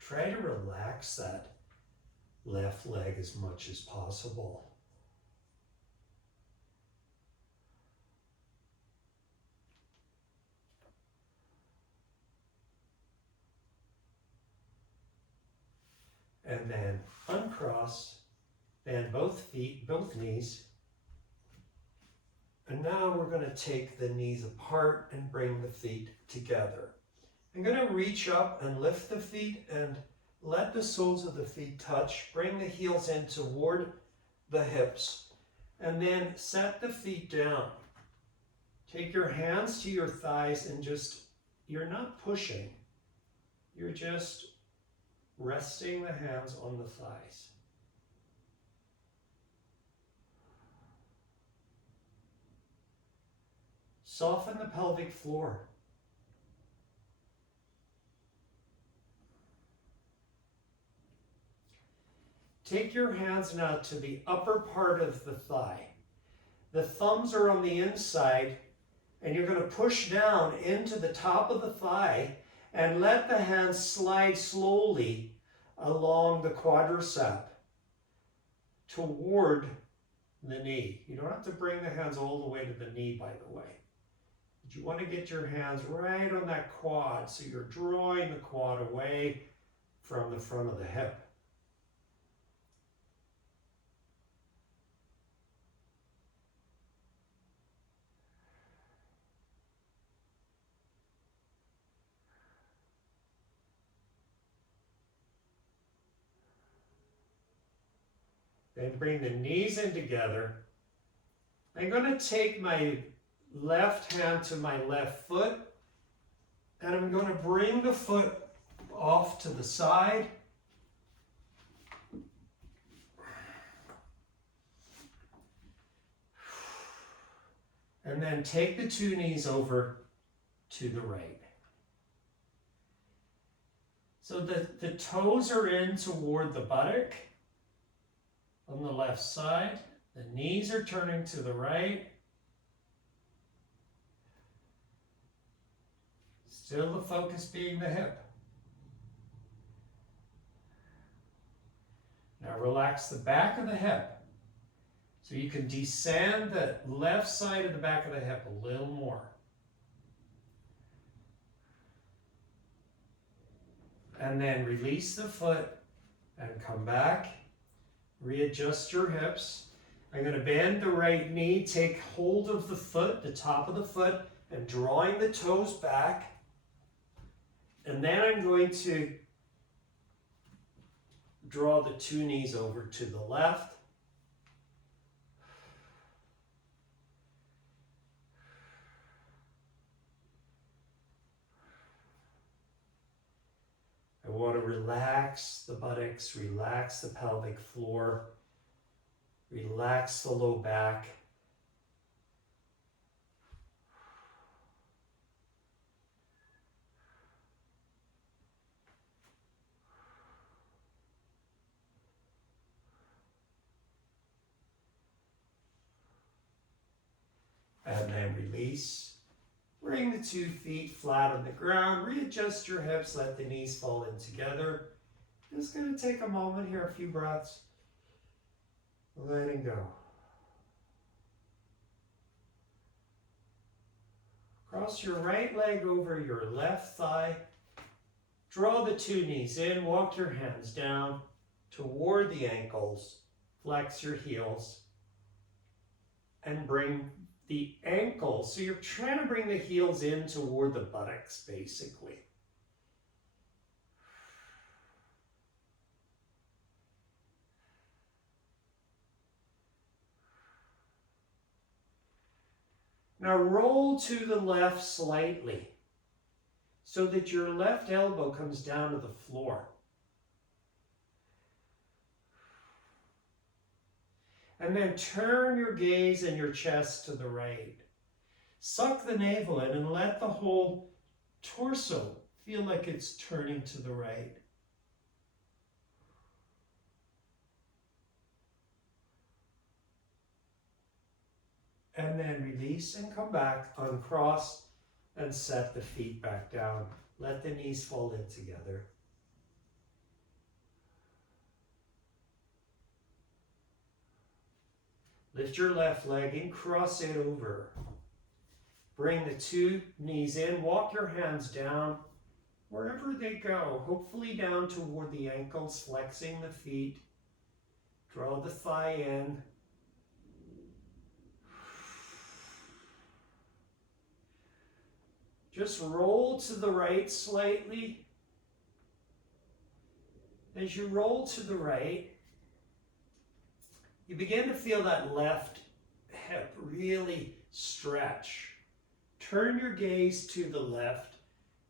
Try to relax that left leg as much as possible. And then uncross, bend both feet, both knees. And now we're going to take the knees apart and bring the feet together. I'm going to reach up and lift the feet and let the soles of the feet touch. Bring the heels in toward the hips and then set the feet down. Take your hands to your thighs and you're not pushing. You're just resting the hands on the thighs. Soften the pelvic floor. Take your hands now to the upper part of the thigh. The thumbs are on the inside, and you're going to push down into the top of the thigh and let the hands slide slowly along the quadricep toward the knee. You don't have to bring the hands all the way to the knee, by the way. But you want to get your hands right on that quad, so you're drawing the quad away from the front of the hip. Then bring the knees in together. I'm going to take my left hand to my left foot, and I'm going to bring the foot off to the side. And then take the two knees over to the right. So the toes are in toward the buttock on the left side. The knees are turning to the right. Still the focus being the hip. Now relax the back of the hip. So you can descend the left side of the back of the hip a little more. And then release the foot and come back. Readjust your hips. I'm going to bend the right knee, take hold of the foot, the top of the foot, and drawing the toes back. And then I'm going to draw the two knees over to the left. relax the buttocks, relax the pelvic floor, relax the low back. And then release. Bring the 2 feet flat on the ground. Readjust your hips. Let the knees fall in together. Just going to take a moment here, a few breaths. Letting go. Cross your right leg over your left thigh. Draw the 2 knees in. Walk your hands down toward the ankles. Flex your heels. And bring the ankles. So you're trying to bring the heels in toward the buttocks, basically. Now roll to the left slightly so that your left elbow comes down to the floor. And then turn your gaze and your chest to the right. Suck the navel in and let the whole torso feel like it's turning to the right. And then release and come back, uncross, and set the feet back down. Let the knees fall in together. Lift your left leg and cross it over. Bring the 2 knees in. Walk your hands down wherever they go. Hopefully down toward the ankles, flexing the feet. Draw the thigh in. Just roll to the right slightly. As you roll to the right, you begin to feel that left hip really stretch. Turn your gaze to the left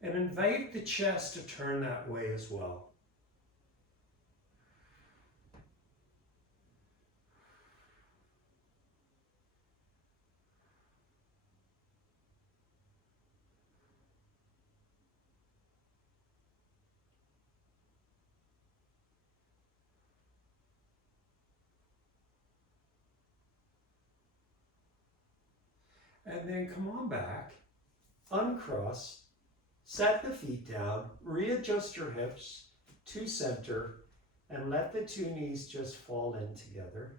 and invite the chest to turn that way as well. And then come on back, uncross, set the feet down, readjust your hips to center, and let the 2 knees just fall in together.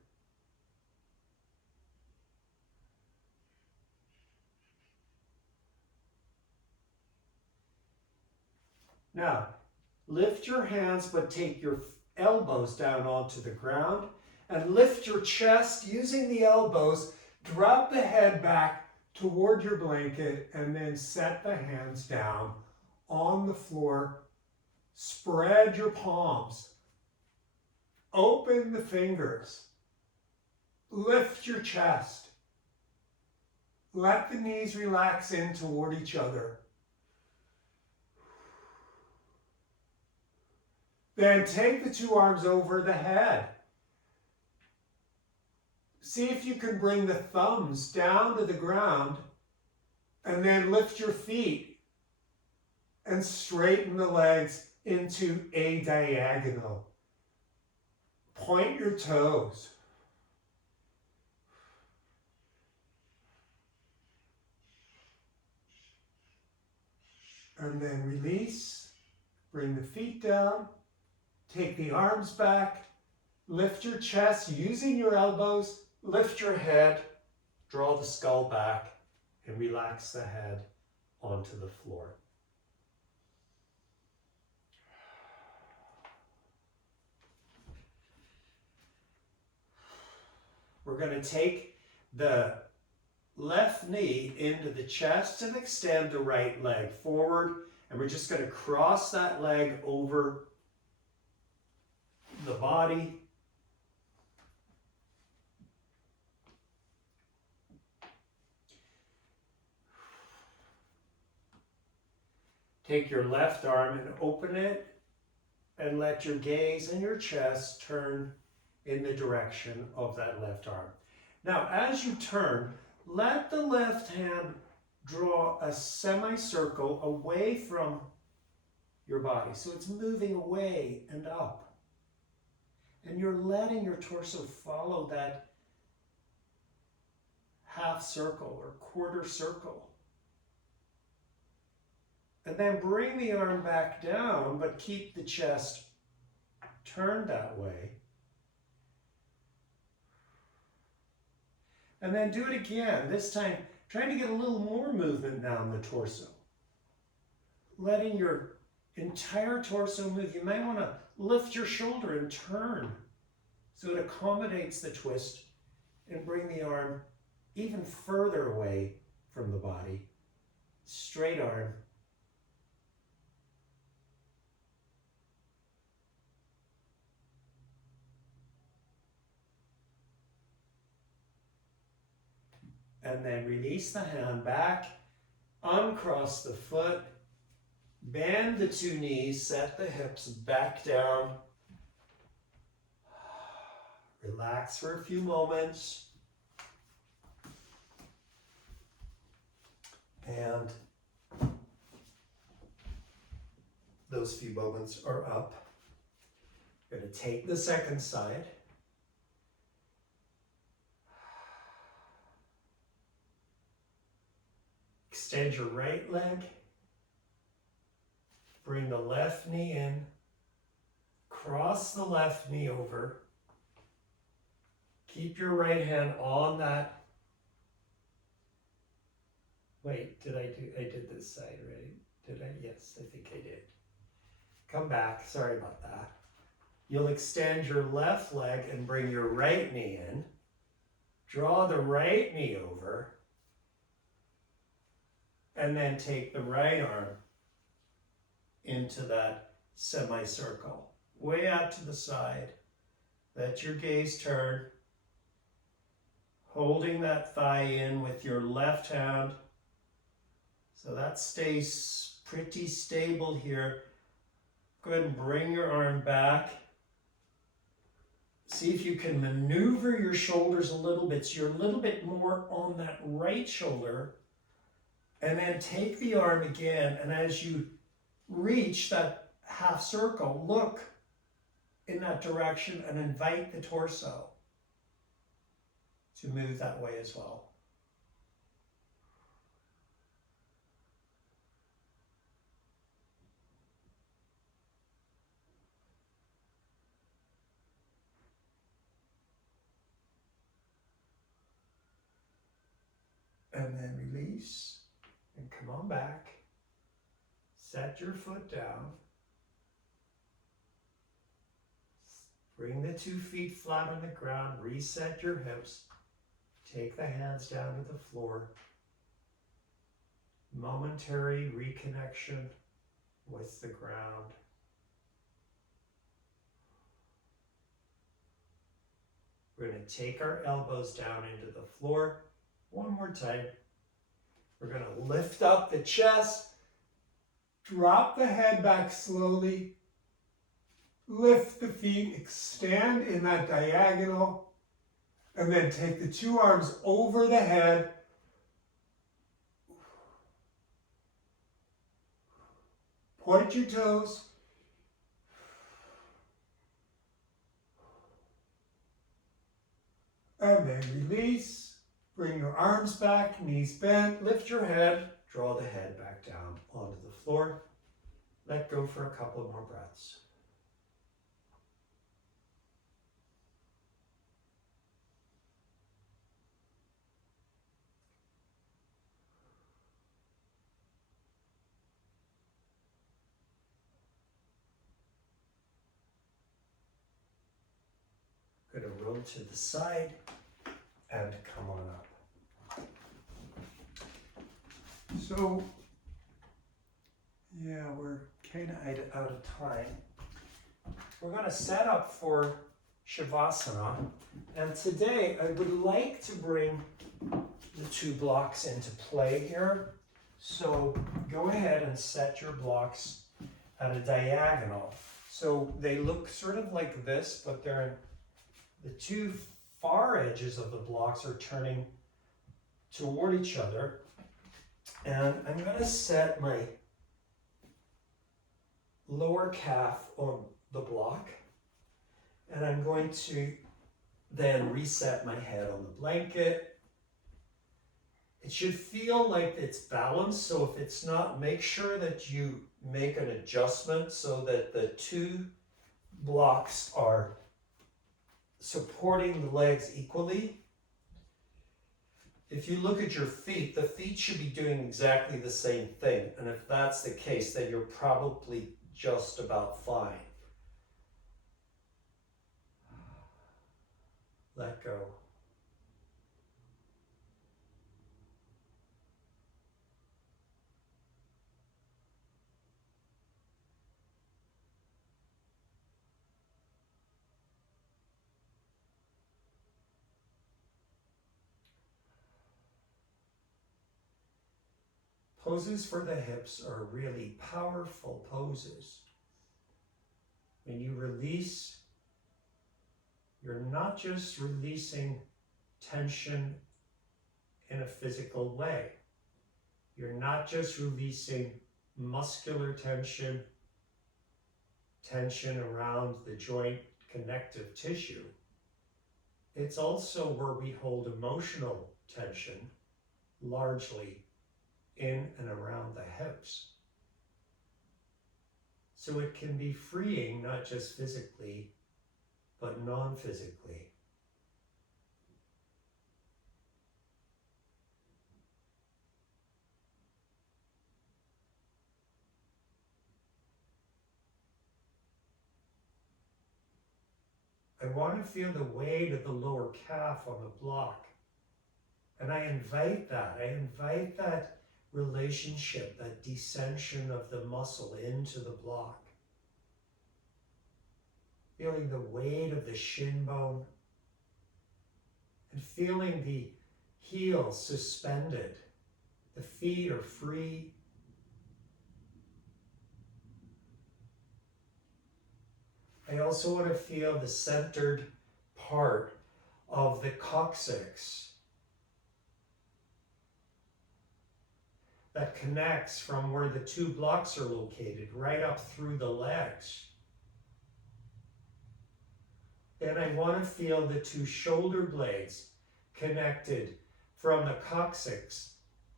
Now, lift your hands, but take your elbows down onto the ground, and lift your chest using the elbows. Drop the head back toward your blanket, and then set the hands down on the floor. Spread your palms. Open the fingers. Lift your chest. Let the knees relax in toward each other. Then take the 2 arms over the head. See if you can bring the thumbs down to the ground, and then lift your feet and straighten the legs into a diagonal. Point your toes. And then release. Bring the feet down. Take the arms back. Lift your chest using your elbows. Lift your head. Draw the skull back and relax the head onto the floor. We're going to take the left knee into the chest and extend the right leg forward. And we're just going to cross that leg over the body. Take your left arm and open it and let your gaze and your chest turn in the direction of that left arm. Now, as you turn, let the left hand draw a semicircle away from your body. So it's moving away and up. And you're letting your torso follow that half circle or quarter circle. And then bring the arm back down, but keep the chest turned that way. And then do it again, this time trying to get a little more movement down the torso. Letting your entire torso move. You might want to lift your shoulder and turn so it accommodates the twist, and bring the arm even further away from the body. Straight arm. And then release the hand back, uncross the foot, bend the two knees, set the hips back down. Relax for a few moments. And those few moments are up. You're going to take the second side. Extend your right leg. Bring the left knee in. Cross the left knee over. Keep your right hand on that. Wait, I did this side, right? Did I? Yes, I think I did. Come back, sorry about that. You'll extend your left leg and bring your right knee in. Draw the right knee over. And then take the right arm into that semicircle, way out to the side. Let your gaze turn, holding that thigh in with your left hand. So that stays pretty stable here. Go ahead and bring your arm back. See if you can maneuver your shoulders a little bit so you're a little bit more on that right shoulder. And then take the arm again, and as you reach that half circle, look in that direction and invite the torso to move that way as well. And then release. And come on back, set your foot down, bring the 2 feet flat on the ground, reset your hips, take the hands down to the floor, momentary reconnection with the ground. We're going to take our elbows down into the floor one more time. We're going to lift up the chest, drop the head back slowly, lift the feet, extend in that diagonal, and then take the 2 arms over the head. Point your toes. And then release. Bring your arms back, knees bent, lift your head, draw the head back down onto the floor. Let go for a couple more breaths. Going to roll to the side and come on up. So, yeah, we're kind of out of time. We're going to set up for Shavasana, and today I would like to bring the 2 blocks into play here. So go ahead and set your blocks at a diagonal. So they look sort of like this, but they're the two far edges of the blocks are turning toward each other. And I'm going to set my lower calf on the block. And I'm going to then reset my head on the blanket. It should feel like it's balanced, so if it's not, make sure that you make an adjustment so that the two blocks are supporting the legs equally. If you look at your feet, the feet should be doing exactly the same thing, and if that's the case, then you're probably just about fine. Let go. Poses for the hips are really powerful poses. When you release, you're not just releasing tension in a physical way. You're not just releasing muscular tension, tension around the joint connective tissue. It's also where we hold emotional tension, largely in and around the hips. So it can be freeing, not just physically, but non-physically. I want to feel the weight of the lower calf on the block. And I invite that relationship, that descension of the muscle into the block. Feeling the weight of the shin bone and feeling the heel suspended. The feet are free. I also want to feel the centered part of the coccyx that connects from where the two blocks are located, right up through the legs. Then I want to feel the two shoulder blades connected from the coccyx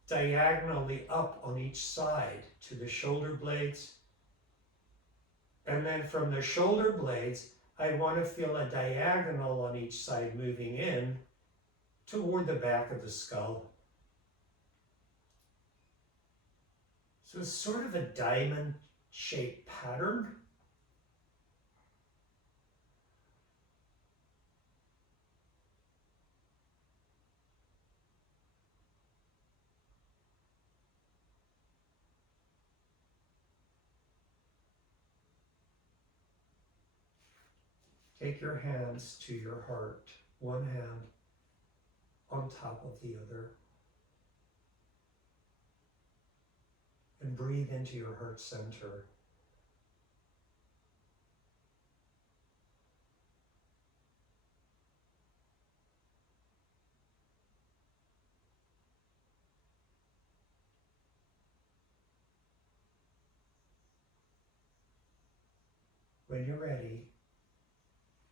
diagonally up on each side to the shoulder blades. And then from the shoulder blades, I want to feel a diagonal on each side moving in toward the back of the skull. So it's sort of a diamond-shaped pattern. Take your hands to your heart, one hand on top of the other. And breathe into your heart center. When you're ready,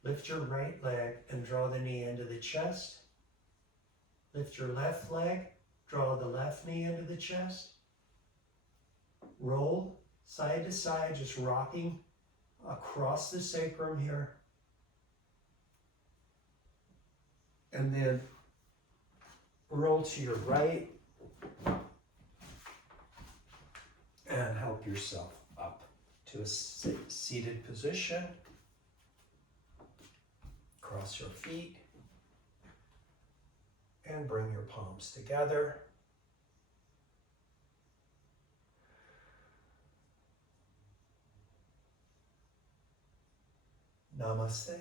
lift your right leg and draw the knee into the chest. Lift your left leg, draw the left knee into the chest. Roll side to side, just rocking across the sacrum here. And then roll to your right and help yourself up to a seated position. Cross your feet and bring your palms together. Namaste.